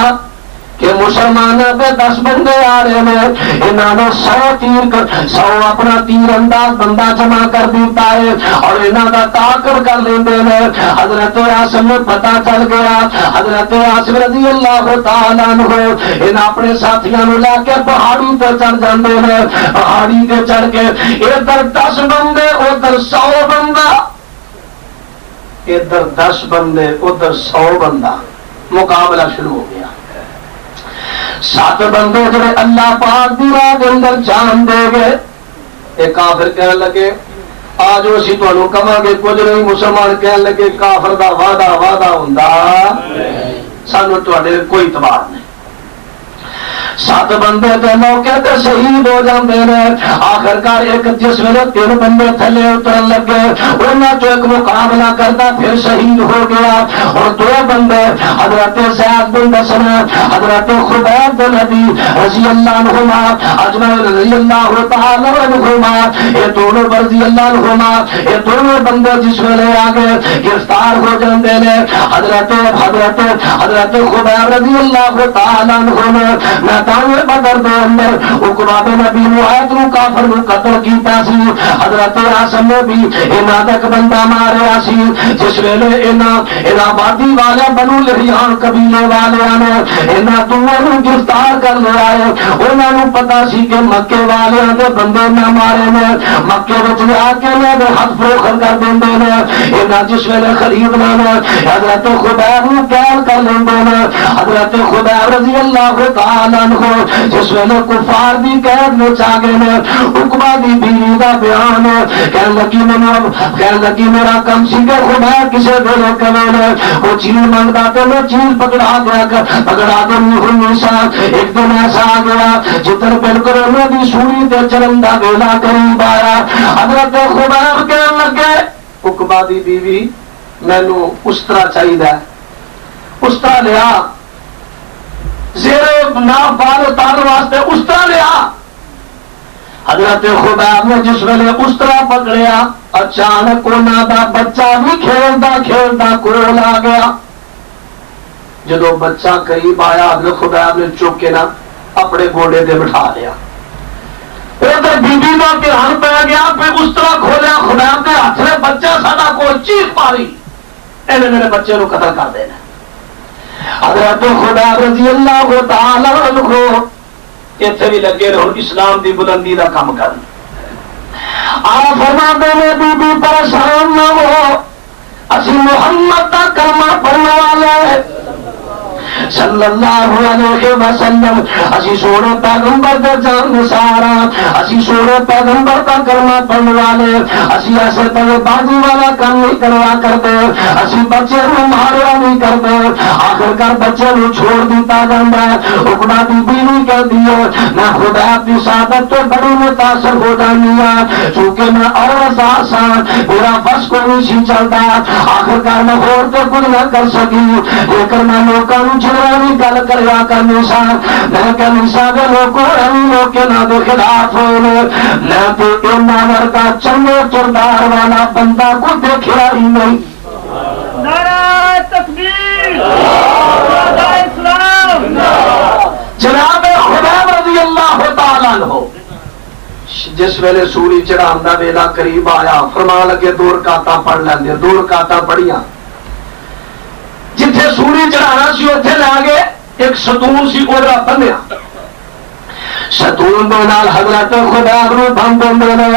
کہ مسلمانوں کے 10 بندے آ رہے ہیں، انہوں نے 100 اپنا تیر انداز بندہ جمع کر دیتا ہے اور انہوں کا تعاقب کر لیندے ہیں۔ حضرت عاصم میں پتہ چل گیا، حضرت عاصم رضی اللہ تعالیٰ عنہ انہوں اپنے ساتھیاں نو لے کے پہاڑی پہ چڑھ جاندے ہیں، پہاڑی پہ چڑھ کے ادھر 10 بندے ادھر 100 بندہ، ادھر 10 بندے ادھر 100 بندہ، مقابلہ شروع ہو گیا۔ 7 بندے جڑے اللہ پاک دی راہ دے اندر جان دے گئے، ایک کافر کہنے لگے آج اسی تانوں کہاں گے کچھ نہیں، مسلمان کہنے لگے کافر دا وعدہ ہوندا سانوں تواڈے کوئی اعتبار نہیں۔ 7 بندے تے موقع تے شہید ہو جاندے نے۔ آخرکار ایک جس ویلے 3 بندے تھلے اترن لگے انہاں چوں ایک مقابلہ کرتا پھر شہید ہو گیا، اور 2 بندے حضرت زید بن دسنا حضرت خبیب بن نبی رضی اللہ عنہما اجمعین رضی اللہ تعالی عنہما، یہ دونوں رضی اللہ عنہما یہ دونوں بندے جس ویلے آگے گرفتار ہو جاندے نے۔ حضرت خبیب رضی اللہ تعالی عنہ میدان بدر دے اندر عقبہ بن ابی معیط نو کافر نو قتل کیتا سی۔ حضرت عاصم نے بھی انہاں دا ایک بندہ ماریا سی، جس ویلے انہاں وادی والے بنو لحیان قبیلے والے نے انہاں دوواں نو گرفتار کر لیا ہے۔ انہاں نو پتہ سی کہ مکے والے دے بندے نہ مارے نے، مکے وچ آ کے انہاں دے ہاتھ فروخت کر دیندے نے۔ انہاں جس ویلے خرید لینا حضرت خبیب نو قید کر لیندے نے۔ حضرت خبیب رضی اللہ تعالی عنہ جس ویلے کفار دی قید میں چا گئے نے، عقبہ دی بیوی دا بیان کہنے لگی میرا کم سی کہ خدا کسے دے کبے نے وہ چیز منگتا تو میں چیز پکڑا دینی ہوئی سا۔ ایک دن ایسا آ گیا جدھر بالکل انہوں دی سوری تے چرن دا ویلا قریب آیا۔ حضرت خبیب کہنے لگے عقبہ دی بیوی مینوں اس طرح چاہیے، اس طرح لیا زیر نا بال اتار واسطے اس طرح لیا۔ حضرت خبیب نے جس ویلے اس طرح پکڑیا اچانک انہاں دا بچہ بھی کھیلدا کول آ گیا۔ جدو بچہ قریب آیا حضرت خبیب نے چک کے نہ اپنے گوڑے دے بٹھا لیا۔ ادھر بیوی کا دھیان پی گیا، پھر اس طرح کھولیا خبیب کے ہاتھ میں بچہ ساڈا کول چیخ ماری انہیں میرے بچے نو قتل کر دینا۔ حضرت خبیب رضی اللہ تعالی عنہ اتنے بھی لگے رہو اسلام دی بلندی دا کام کرن۔ آپ فرماتے ہیں بی بی پریشان نہ ہو، اسی محمد دا کلمہ پڑھنے والے صلی اللہ علیہ وسلم، اسی سونے پیغمبر دے جان نثارا، اسی سونے پیغمبر دا کلمہ پڑھنے والے، اسی ایسے تلے بازی والا کام نہیں کروا کرتے، اسی بچے کو ماریا نہیں کرتے۔ آخرکار بچے کو چھوڑ دیتا جاتا ہے۔ عقبہ دی بیوی کہتی ہے میں خدا کی سعادت تو بڑی متاثر ہو جانی ہے، چونکہ میں عورت آسان میرا بس کو نہیں سی چلتا، آخرکار میں اور تو کچھ نہ کر سکی، لیکن میں لوگوں جوانی گل کریا کرنی سا، میں کہنی سا کہ لوگوں کے نہ دے خلاف ہوئے، میں تو اینا ورگا چنگے کردار والا بندہ کو دیکھا ہی نہیں۔ نعرہ تکبیر، نعرہ اسلام۔ جناب خبیب رضی اللہ تعالیٰ عنہ جس ویلے سوری چڑھان دا ویلا قریب آیا فرما لگے 2 رکعتاں پڑھ لیندے، 2 رکعتاں پڑھیاں۔ جتھے سوری چڑھانا سی اتنے لا گئے ایک ستون سی اولا بنیا، شتون دے نال حضرت خدا نو بم دے نے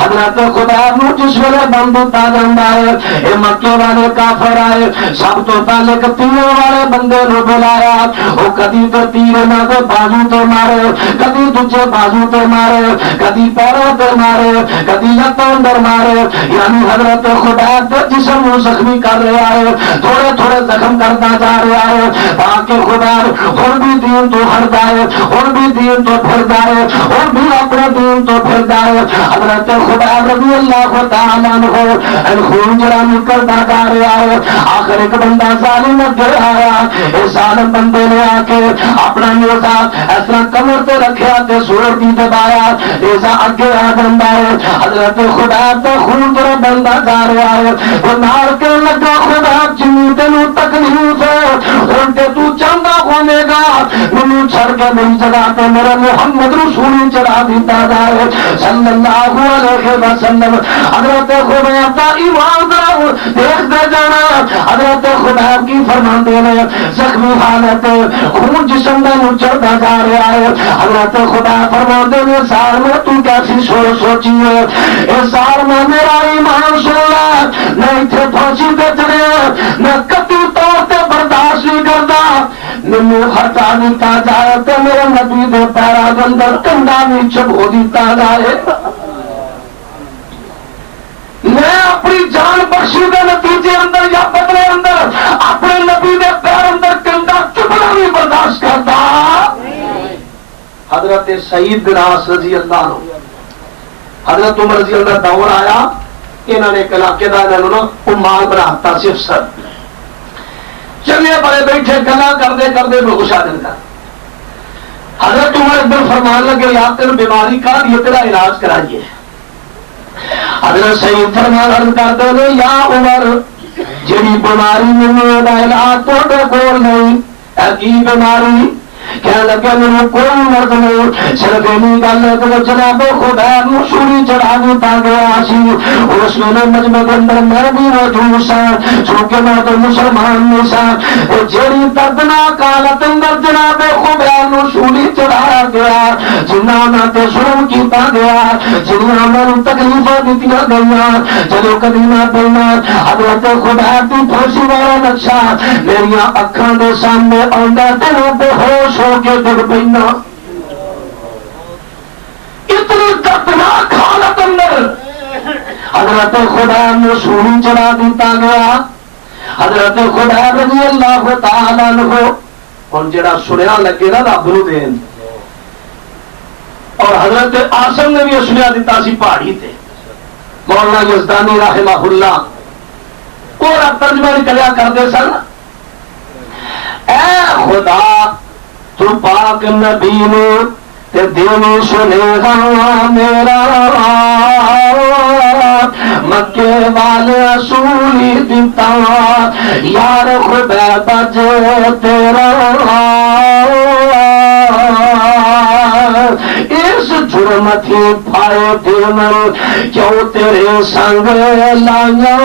حضرت خدا نو جس ویلے بم دتا جاندا ہے اے مکے والے کافر آئے سب تو پہلے تیر والے بندے نو بلایا او کدی تو تیر نہ دے بازو تے مارے کدی دوجے بازو تے مارے کدی پیروں تے مارے کدی لتاں اندر مارے یعنی حضرت خدا دے جسم نو زخمی کر رہا ہے تھوڑے تھوڑے زخم کرتا جا رہا ہے تاکہ خدا ہن بھی دین تو ہٹدا ہے ہن بھی دین تو پھردا ہے ہن بھی اپنے دین تو پھردا ہے حضرت خدا رضی اللہ تعالی عنہ خون جڑا نکلدا جا رہا ہے آخر ایک بندہ ظالم اگے آیا اس ظالم بندے نے آ کے اپنا نیزا اس طرح کمر تے رکھیا تے سور دی دبایا نیزا اگے آ جاندا ہے حضرت خدا تے خون جڑا بندا جا رہا ہے وہ نال کے لگا خدا جنوں تینوں تکلیف ہے ہن تے تو چاہندا ہوے گا مینوں چھڑ کے میری جگہ تے میرا محمد رسول چڑھا دیتا جائے صلی اللہ علیہ وسلم حضرت خدا کا ایمان دار دیکھ دے جانا حضرت خدا کی فرماندے نے زخمی حالت خون جسم میں چڑھتا جا رہا ہے حضرت خدا فرماندے نے سال میں تو کیسی سوچی ہے اس سال میں میرا ایمان سن لا میں اتنے پھانسی تے چڑھیا میں کتی طور تے برداشت نہیں کرتا مینوں ہٹا دیتا جائے تو میرے نبی دے پیراں دے اندر کنڈا بھی چبو دیتا جائے میں اپنی جان بخشی دے نتیجے اندر یا بدلے اندر اپنے نبی دے پیر اندر کنڈا چبنا نہیں برداشت کرتا. حضرت سعید بن عاص رضی اللہ عنہ حضرت عمر رضی اللہ دور آیا انہوں نے ایک علاقے دا انہوں نے مال بناتا صرف سر چلے بڑے بیٹھے گلا کرتے کرتے بہوش آ جاتا. حضرت عمر ایک دن فرمان لگے یا تین بیماری کا یہ تیرا علاج کرائیے. حضرت سعید فرمان عرض کرتے ہیں یا عمر جی بیماری میں علاج تو کول نہیں کی بیماری کہنے لگے میرے کوئی مرد نہیں صرف اینی گل ہے کہ جناب خدا نو سوری چڑھا دیتا گیا سی اس میں مجمع کے اندر میں بھی موجود سا چونکہ میں تو مسلمان نہیں سا جیڑی دردناک حالت اندر جناب خدا نو سوری چڑھایا گیا جنہاں نہ تے ظلم کیتا گیا جنہاں نوں تکلیفاں دتیاں گئیاں چلو کبھی نہ بولنا حضرت خدا دی پھانسی والا نقشہ میری اکھاں دے سامنے آندا تے میں بے ہوش ہو کے ڈگ پینا. اتنی دردناک حالت اندر حضرت خدا نے سوری چڑھا دیتا گیا. حضرت خدا رضی اللہ تعالی عنہ ہن جڑا سنیا لگے نا رب نو دین اور حضرت آسم نے بھی سنیا دیتا سی پہاڑی تے مولانا یزدانی رحمہ اللہ اور ترجمہ کریا کرتے سن اے خدا تو پاک نبی نے تے دین سنے گا میرا مکے والے اصولی دیتا یار خدا بجے تیرا اس جرم تھی پائے دین کیوں تیرے سنگ لایا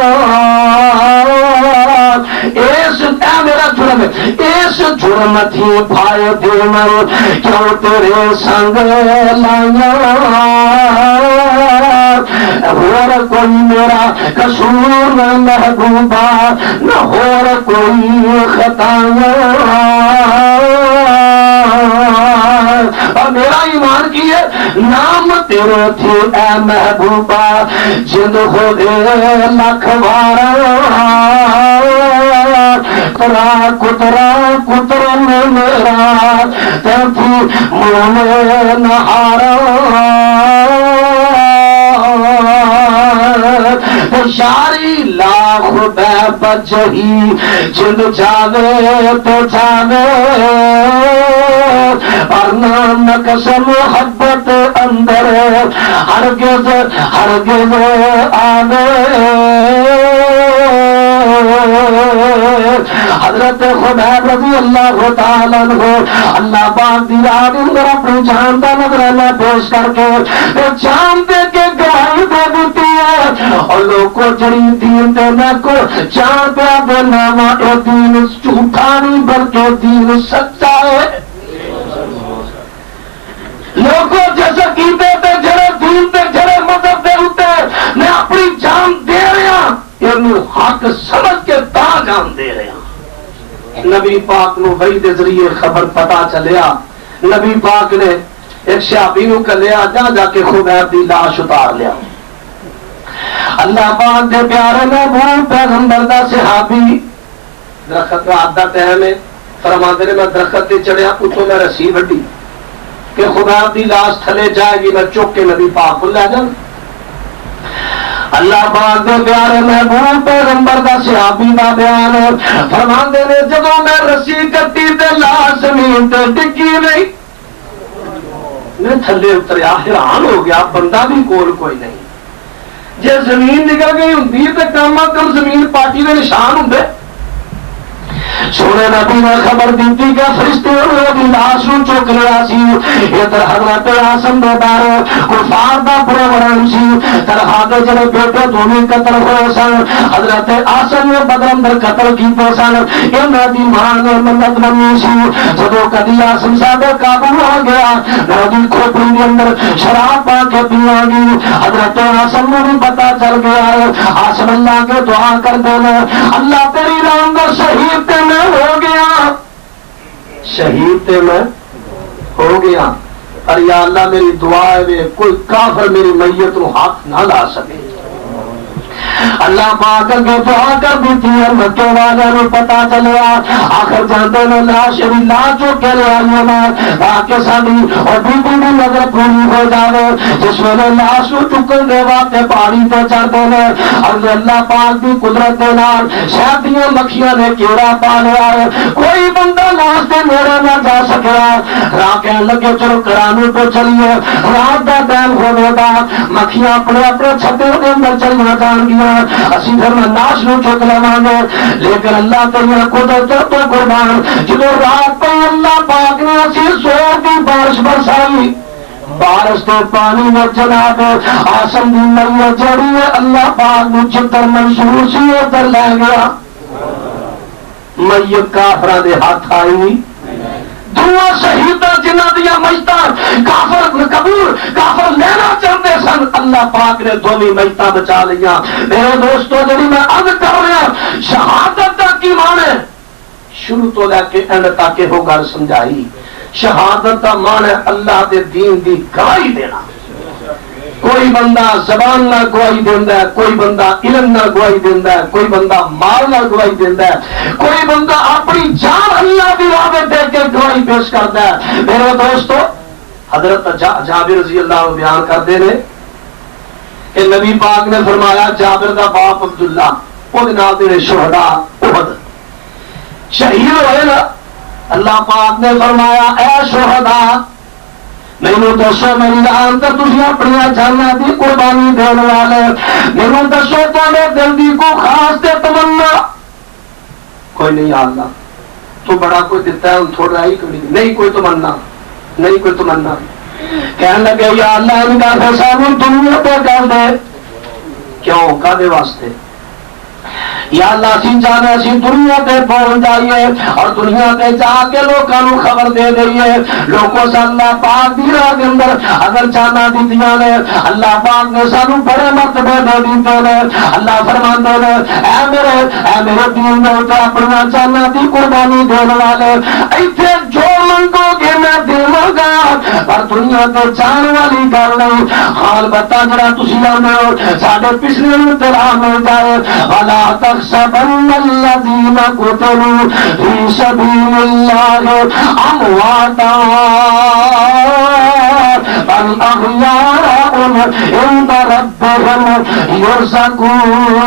اس میرا جرم اس جرم تھی پائے دین کیوں تیرے سنگ لایا اور کوئی میرا قصور محبوبہ نہ اور کوئی خطایا اور میرا ایمان کی ہے نام تیرے تھی اے محبوبہ جن ہو دے لکھ وارا ترا کتر میں میرا تھی مونے نہارا شاری لاکھ بے بجہی جن جاوے تو جاوے اور نامک سے محبت اندر ہرگز آوے. حضرت خدا رضی اللہ تعالیٰ عنہ اللہ پاک دی راہ اندر اپنی جان دا نذرانہ پیش کر کے جان دے کے گواہی دے دیتی ہے اور لوگ کو جڑی دین دے نہ کو جان پہ دینا وا اے دین جھوٹا نہیں بلکہ دین سچا ہے. لوگ نبی پاک نو وحی دے ذریعے خبر پتا چلیا، نبی پاک نے ایک صحابی نو کلیا جا کے خبیب دی لاش اتار لیا۔ اللہ پاک دے پیارے محبوب پیغمبر دا صحابی درخت رات دا ٹائم ہے، فرماندے نے میں درخت تے چڑھیا، اتوں میں رسی وڈی کہ خبیب دی لاش تھلے جائے گی، میں چک کے نبی پاک کو لے جاؤں۔ اللہ پاک دے پیارے محبوب پیغمبر دا صحابی دا بیان ہے، فرماندے نے جدوں میں رسی کٹی تے لاش زمین تے ڈگی نہیں، میں تھلے اتریا، حیران ہو گیا، بندہ بھی کول کوئی نہیں۔ جے زمین نکل گئی ہوندی تے کم از کم زمین پاٹی دے نشان ہوندے۔ سونے نبی نے خبر دیتی کہ فرشتے دی لاش نو چک لیا سی۔ ادھر حضرت عاصم دے بارے کفار دا پروگرام سی، طلحہ دے جڑے بیٹے دونوں قتل ہوئے سن، حضرت عاصم نے بدر اندر قتل کیتے سن، انہاں دی ماں نے منت منی سی، جدوں کدی عاصم صاحب قابو آ گیا، نبی کھوپڑی دے اندر شراب پا کے پیاں گی، حضرت عاصم نو بھی پتا چل گیا ہے، عاصم اللہ کے دعا کر دینا، اللہ تیری راہ میں شہید تے میں ہو گیا، شہید تے میں ہو گیا، اور یا اللہ میری دعا ہے کوئی کافر میری میت نو ہاتھ نہ لا سکے۔ اللہ پاک کے دعا کر دیتی ہے، مکے والے نو پتا چلیا، آخر جاندے نے لاش بھی لا چکے لے آئیے میں تاکہ ساری اور بی بی دی نظر پوری ہو جاوے، جس ویلے لاش نو چکن دے واسطے پہاڑی تے چڑھدے نے، اور اللہ پاک دی قدرت دے نال شہد دیاں مکھیاں نے کیڑا پا لیا ہے، کوئی بندہ لاش دے نیڑے نہ جا سکیا، راہ کہن لگے چلو کرانو پہ چلیے، رات دا ٹائم ہونے گا، مکھیاں اپنے اپنے چھتے دے اندر چلیاں جان گیا، اسی پھر میں لاش نو چک لواں گے، لیکن اللہ تیری قدرت تو قربان، جدوں رات پہ اللہ پاک نے اسی زور دی بارش برسائی، بارش تو پانی میں جناب عاصم دی میت جڑی ہے، اللہ پاک نو جدھر منظور سی ادھر لے گیا، میت کافراں دے ہاتھ آئی، دعا شہیداں جنہاں دیاں میتاں کافر قبول کافر لینا چاہتے سن، اللہ پاک نے دونوں میتاں بچا لیاں۔ میرے دوستو جڑی میں عرض کر رہا شہادت دا کی مان ہے، شروع تو لے کے اینڈ تک وہ گل سمجھائی، شہادت دا مان ہے اللہ دے دین دی گواہی دینا۔ کوئی بندہ زبان نہ گواہی دینا ہے، کوئی بندہ علم نہ گواہی دینا ہے، کوئی بندہ مال نہ گواہی دینا ہے، کوئی بندہ اپنی جان اللہ دی راہ میں دے کے گواہی پیش کرتا ہے۔ میرے دوستو حضرت جابر رضی اللہ عنہ بیان کرتے ہیں کہ نبی پاک نے فرمایا جابر دا باپ عبداللہ وہ نال دے شہداء احد شہید ہوئے نا، اللہ پاک نے فرمایا اے شہداء مینو دسو میری جان تو تھی اپنی جانا دی قربانی دین والے، مینو دسو تے دل دی کو خاص تے تمنا کوئی نہیں، اللہ تو بڑا کوئی دیتا ہے تھوڑا ہی کوئی نہیں، کوئی تمنا نہیں، کوئی تمنا کہنے لگے یا اللہ ان کا فیصلہ دنیا پہ کر دے، کیوں کادے واسطے، یا اللہ سی جانے اسی دنیا تے پہنچ جائیے اور دنیا تے جا کے لوگوں کو خبر دے دئیے، لوگوں سے اللہ پاک دی راہ دے اندر اگر جانا دیتیاں نے، اللہ پاک نے سانو بڑے مرتبے دے دیتے نے، اللہ فرماندے نے اے میرے دین دے اوپر اپنا جانا دی قربانی دین والے ایتھے جو منگو گے میں دیواں گا، پر دنیا تے جان والی گل نہیں، حال بتا جڑا تسی لانے ہو ساڈے پچھلے انتظار میں جائے، ولا تحسبن الذين قتلوا في سبيل الله امواتا بل احياء عند ربهم يرزقون۔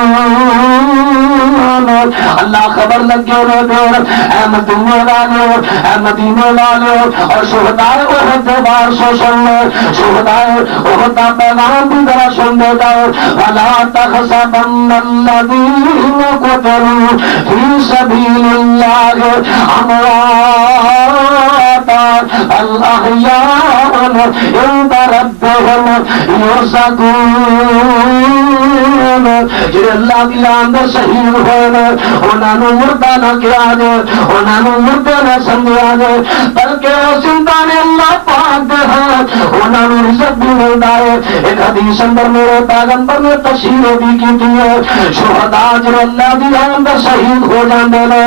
اللہ خبر لگے رہے دیر اے مدینے والے، اے مدینے والے اور شہداء احد کے وارثوں سن لو، شہداء احد کا پیغام بھی ذرا سن دے جاؤ، ولا تحسبن الذين قتلوا في سبيل الله امواتا بل احياء عند ربهم يرزقون۔ جڑے اللہ دی راہ اندر شہید ہوئے انہاں نوں مردہ نہ کیا جائے، انہاں نوں مردہ نہ سمجھا جائے، بلکہ وہ زندہ نے اللہ پاک دے ہاں انہاں نوں عزت بھی ملدا ہے۔ ایک حدیث اندر میرے پیغمبر نے تشریح بھی کی ہے، شہداء جڑے اللہ دی راہ اندر شہید ہو جاندے نے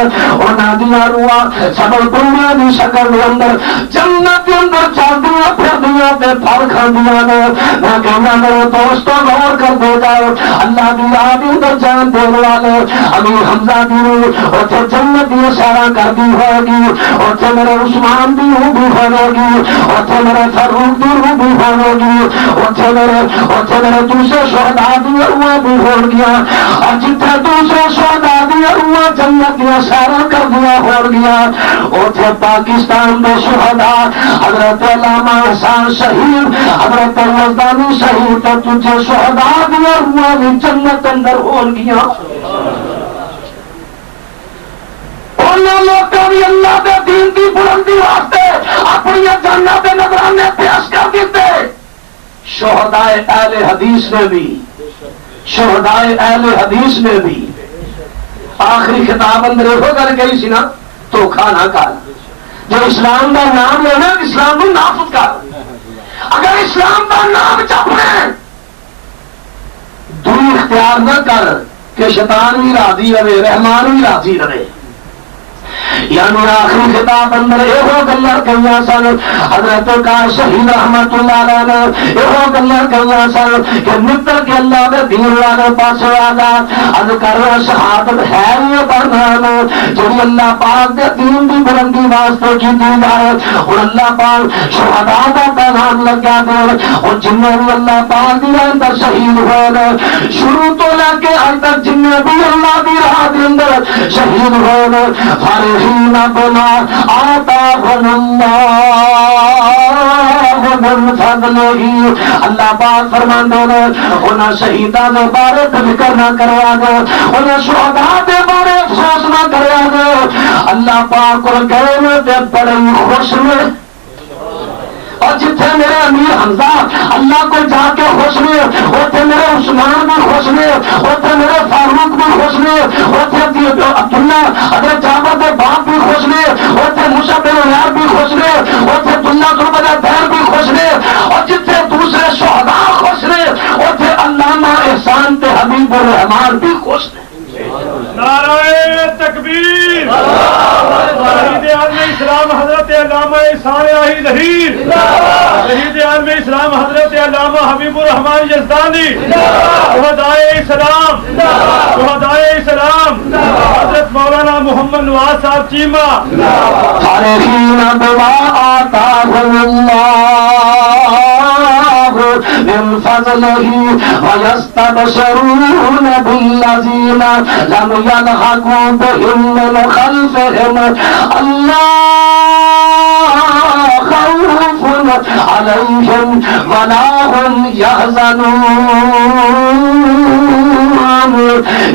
انہاں دی روحاں سبل دنیا دی شکل دے اندر جنت دے اندر چلدیاں پھردیاں تے پھل کھاندیاں نے۔ میں کہنا میرے دوستو غور کر دے جاؤ، اللہ دی راہ دے اندر جان دینے والے امیر حمزہ دی روح اوتھے جنت دی سیرا کردی ہوئے گی، اوتھے میرے عثمان دی روح بھی ہوئے گی، اوتھے میرے فاروق دی روح بھی ہوئے گی، اوتھے میرے دوسرے شہداء دی روح بھی ہو گیا، اور جتنے دوسرے شہداء دی روح جنت دی سیرا کردیا ہو گیا، اوتھے پاکستان دے شہداء حضرت علامہ احسان شہید، حضرت یزدانی شہید تے تجھے شہداء دی روح بھی جنت اندر ہو گیا۔ انہاں لوکاں بھی اللہ دے دین دی بلندی واسطے اپنی جاناں دے نذرانے پیش کر دیتے۔ شہداء اہل حدیث نے بھی آخری خطاب اندر ہو کر گئی سی نا، دھوکھا نہ کر، جو اسلام دا نام لینا اسلام نو نافذ کر، اگر اسلام دا نام جپنا دوئی اختیار نہ کر کہ شیطان بھی راضی رہے رحمان بھی راضی رہے۔ یعنی آخری خطاب اندر یہ گلا کہیا سن حضرت کا شہید رحمت اللہ علیہ نے، یہ گلا کہیا سن کہ متر کے اللہ دے دین والے پاس آگا از کر شہادت ہے یہ برنامہ جو اللہ پاک دے دین دی بلندی واسطے کی دی جائے۔ اور اللہ پاک شہداء دا پیغام لگا دے، اور جنہیں بھی اللہ پاک دی اندر شہید ہوئے گئے شروع تو لے کے آج تک جنہیں بھی اللہ دی راہ دے اندر شہید ہوئے گئے فرحین بما آتاہم اللہ من فضلہ، اللہ پاک فرماندے نے انہاں شہیداں دے بارے فکر نہ کریا گے، انہاں شہداء دے بارے افسوس نہ کریا گے۔ اللہ پاک کو گئے تے بڑے خوش میں، اور جتنے میرے امیر حمزہ اللہ کو جا کے خوش میں، اوتھے میرے عثمان بھی خوش میں، اوتھے میرے فاروق بھی خوش میں، اوتھے عبداللہ حضرت جابر کے باپ بھی خوش میں، اوتھے مصعب بن عمیر بھی خوش میں، اوتھے عبداللہ ذوالبدر بھی خوش میں، اور جتنے دوسرے شہداء خوش میں، اوتھے علامہ احسان تے حبیب الرحمان بھی خوش میں۔ نعرہ تکبیر، شہید عالم اسلام حضرت علامہ احسان الہی ظہیر، شہید عالم اسلام حضرت علامہ حبیب الرحمان یزدانی، شہدائے اسلام حضرت مولانا محمد نواز صاحب چیمہ۔ فرحین بما آتاہم اللہ من فضلہ ویستبشرون بالذین لم يلحقوا بهم من خلفهم الا خوف عليهم ولا هم يحزنون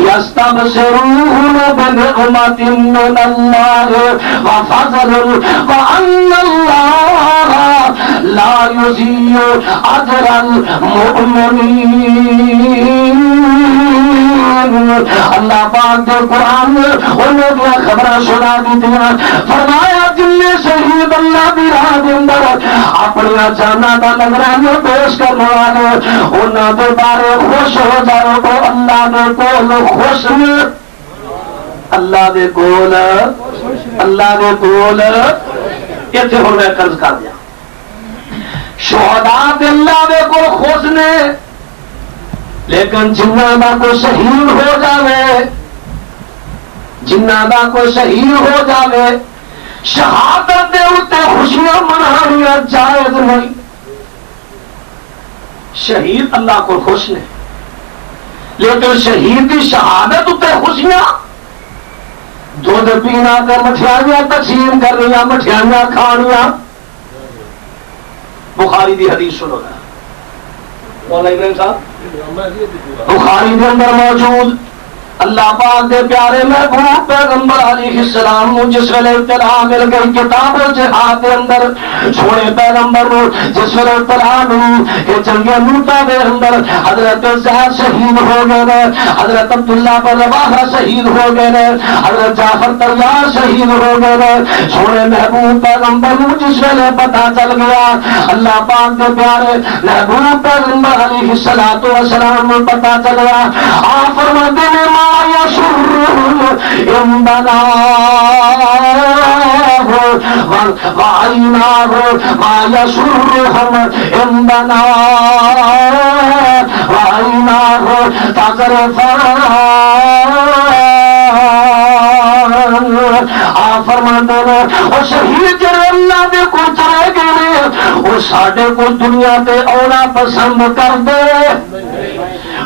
يستبشرون بنعمة من الله وفضل وأن الله لا يضيع أجر المؤمنين۔ اللہ پاک دے قرآن میں انہوں نے خبریں سنا دی دیا، فرمایا جن شہید اللہ دی راہ دے اندر اپنی جاناں دا نذرانہ پیش کرنے والے انہاں دے بارے خوش ہو جاؤ تو اللہ دے کول خوش نے، اللہ دے کول اتنے ہوں میں قرض کر دیا شہداء دے اللہ دے کول خوش نے، لیکن جنہ دا کوئی شہید ہو جاوے، جنہ دا کوئی شہید ہو جاوے شہادت دے اتے خوشیاں منانیاں جائز نہیں۔ شہید اللہ کو خوش نے، لیکن شہید کی شہادت اتے خوشیاں دودھ پینا تے مٹھائیاں تقسیم کرنیاں، مٹھائیاں کھانیاں۔ بخاری دی حدیث سنو گا مولا ابراہیم صاحب، بخاری کے اندر موجود اللہ پاک دے پیارے محبوب پیغمبر علیہ السلام نو جس ویلے اطلاع مل گئی کتاب جہاد دے اندر سونے پیغمبر نو جس ویلے اطلاع ملی کہ جنگ موتا دے اندر حضرت زید شہید ہو گئے، حضرت عبداللہ بن رواحہ شہید ہو گئے، حضرت جعفر طیار شہید ہو گئے، سونے محبوب پیغمبر نو جس ویلے پتہ چل گیا اللہ پاک دے پیارے محبوب پیغمبر علیہ السلام نو پتہ چل گیا آپ فرماتے ہیں ما یسرہم ان بناہ وعیناہ ما یسرہم ان بناہ وعیناہ تذرفان آپ فرماتے ہیں وہ شہید جڑے اللہ دے کو چلے گئے وہ ساڈے کو دنیا تے آنا پسند کر دے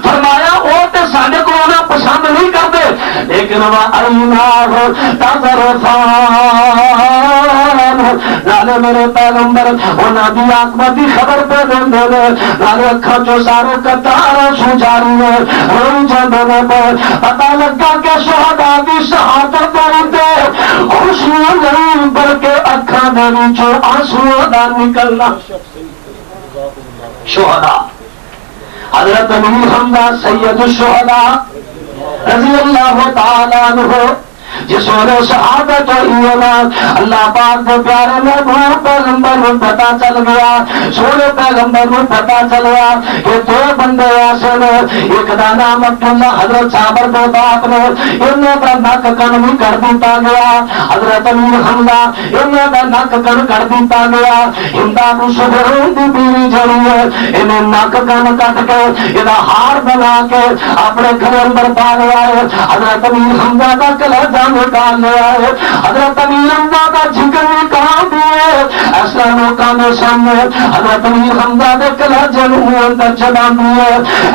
فرمایا وہ تے ساڈے کو آنا پسند نہیں کرتے لیکن وَأَرِنَاهُ تَذْرَفَانُ نالے میرے پیغمبر انہاں دی عاقبت دی خبر پہ دیندے نے نالے اکھاں چوں سارے قطار سو جاری نے روئی جاندے نے پتہ لگا کہ شہداء دی شہادت تے خوشیاں نہیں بلکہ اکھاں دے وچوں آنسو دا نکلنا شہداء حضرت امیر حمزہ سید الشہداء رضی اللہ تعالیٰ عنہ جس نے شہادت ہوئی نا اللہ پاک کے پیارے محبوب پیغمبر کو پتہ چل گیا سونے پیغمبر کو پتہ چل گیا کہ دو بندے ایسے نے ایک دا نام عبداللہ حضرت صابر کے باپ نے انہیں دا نک کن بھی کر دیتا گیا حضرت امیر حمزہ انہیں دا نک کن کر دیتا گیا ہندا کو صبروں دی بیوی جڑی ہے انہیں نک کن کٹ کے یہ ہار بنا کے اپنے گھر اندر پا لیا ہے حضرت امیر حمزہ کا کلیجہ نکال لیا ہے حضرت امیر حمزہ کا جگر نکال دیے ایسا لوکاں نے سامنے حضرت امیر حمزہ نے کلیجے نوں اندر چبا دیے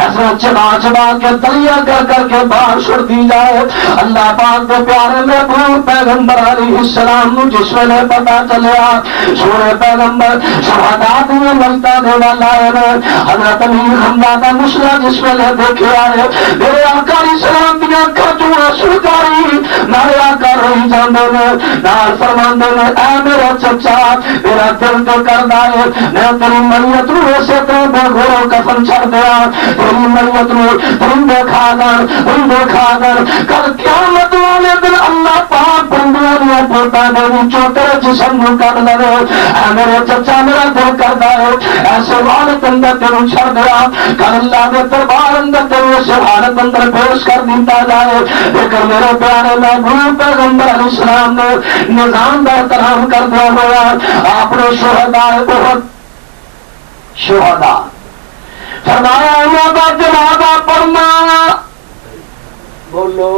ایسا چبا چبا کے تلیا کر کر کے باہر چھوڑ دی جائے اللہ پاک کے پیارے محبوب پیغمبر علیہ السلام نو جس ویلے پتہ چلیا سونے پیغمبر شہاداء دی ملتا دے والا ہے حضرت امیر حمزہ کا مسئلہ جس ویلے دیکھا ہے میرے آقا علیہ السلام دی اکھاں چوں آنسو جاری نالے آقا روئی جاندے نے نال فرماندے نے اے میرا چچا میرا دل تو کردا ہے میں تیری میت نو اسے طرح بے گھروں کفن چھڑ دیا تیری میت نو پرندے کھا کر کل قیامت والے دن اللہ پاک بندیاں دیا پوتاں دے وچوں تیرے جسم نو کڈ لے اے میرے چچا میرا دل کردا ہے ایسے حالت اندر تینوں چھڑ دیا کل اللہ دے دربار اندر تینوں اس حالت اندر پیش کر دیتا جائے لیکن میرے پیارے محبوب پیغمبر علیہ السلام نے نظام کا احترام کر دیا ہوا آپ نے شہداء احد شہداء فرمایا انہوں کا جنازہ پڑھنا بولو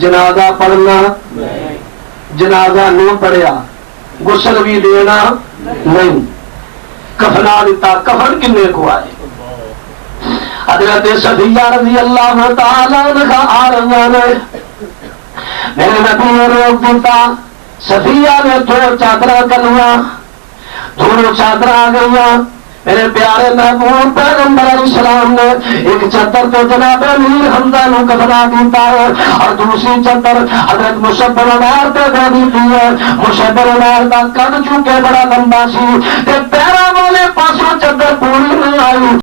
جنازہ پڑھنا جنازہ نہیں پڑھیا غسل بھی دینا نہیں کفنا دیتا کفن کنے کو آئے حضرت صفیہ رضی اللہ تعالیٰ عنہ آ رہی نے میرے نبی نے روک دیتا صفیہ نے دو چادر کریا دونوں چادر آ گئی میرے پیارے محبوب پیغمبر علیہ السلام نے ایک چادر تو جناب امیر حمزہ نو کفنا دیتا ہے اور دوسری چادر حضرت مصعب عمیر پہ دے دیتی ہے مصعب عمیر کا قد چونکہ بڑا لمبا سی تے پیروں والے پاسوں چادر پوری نہیں آئی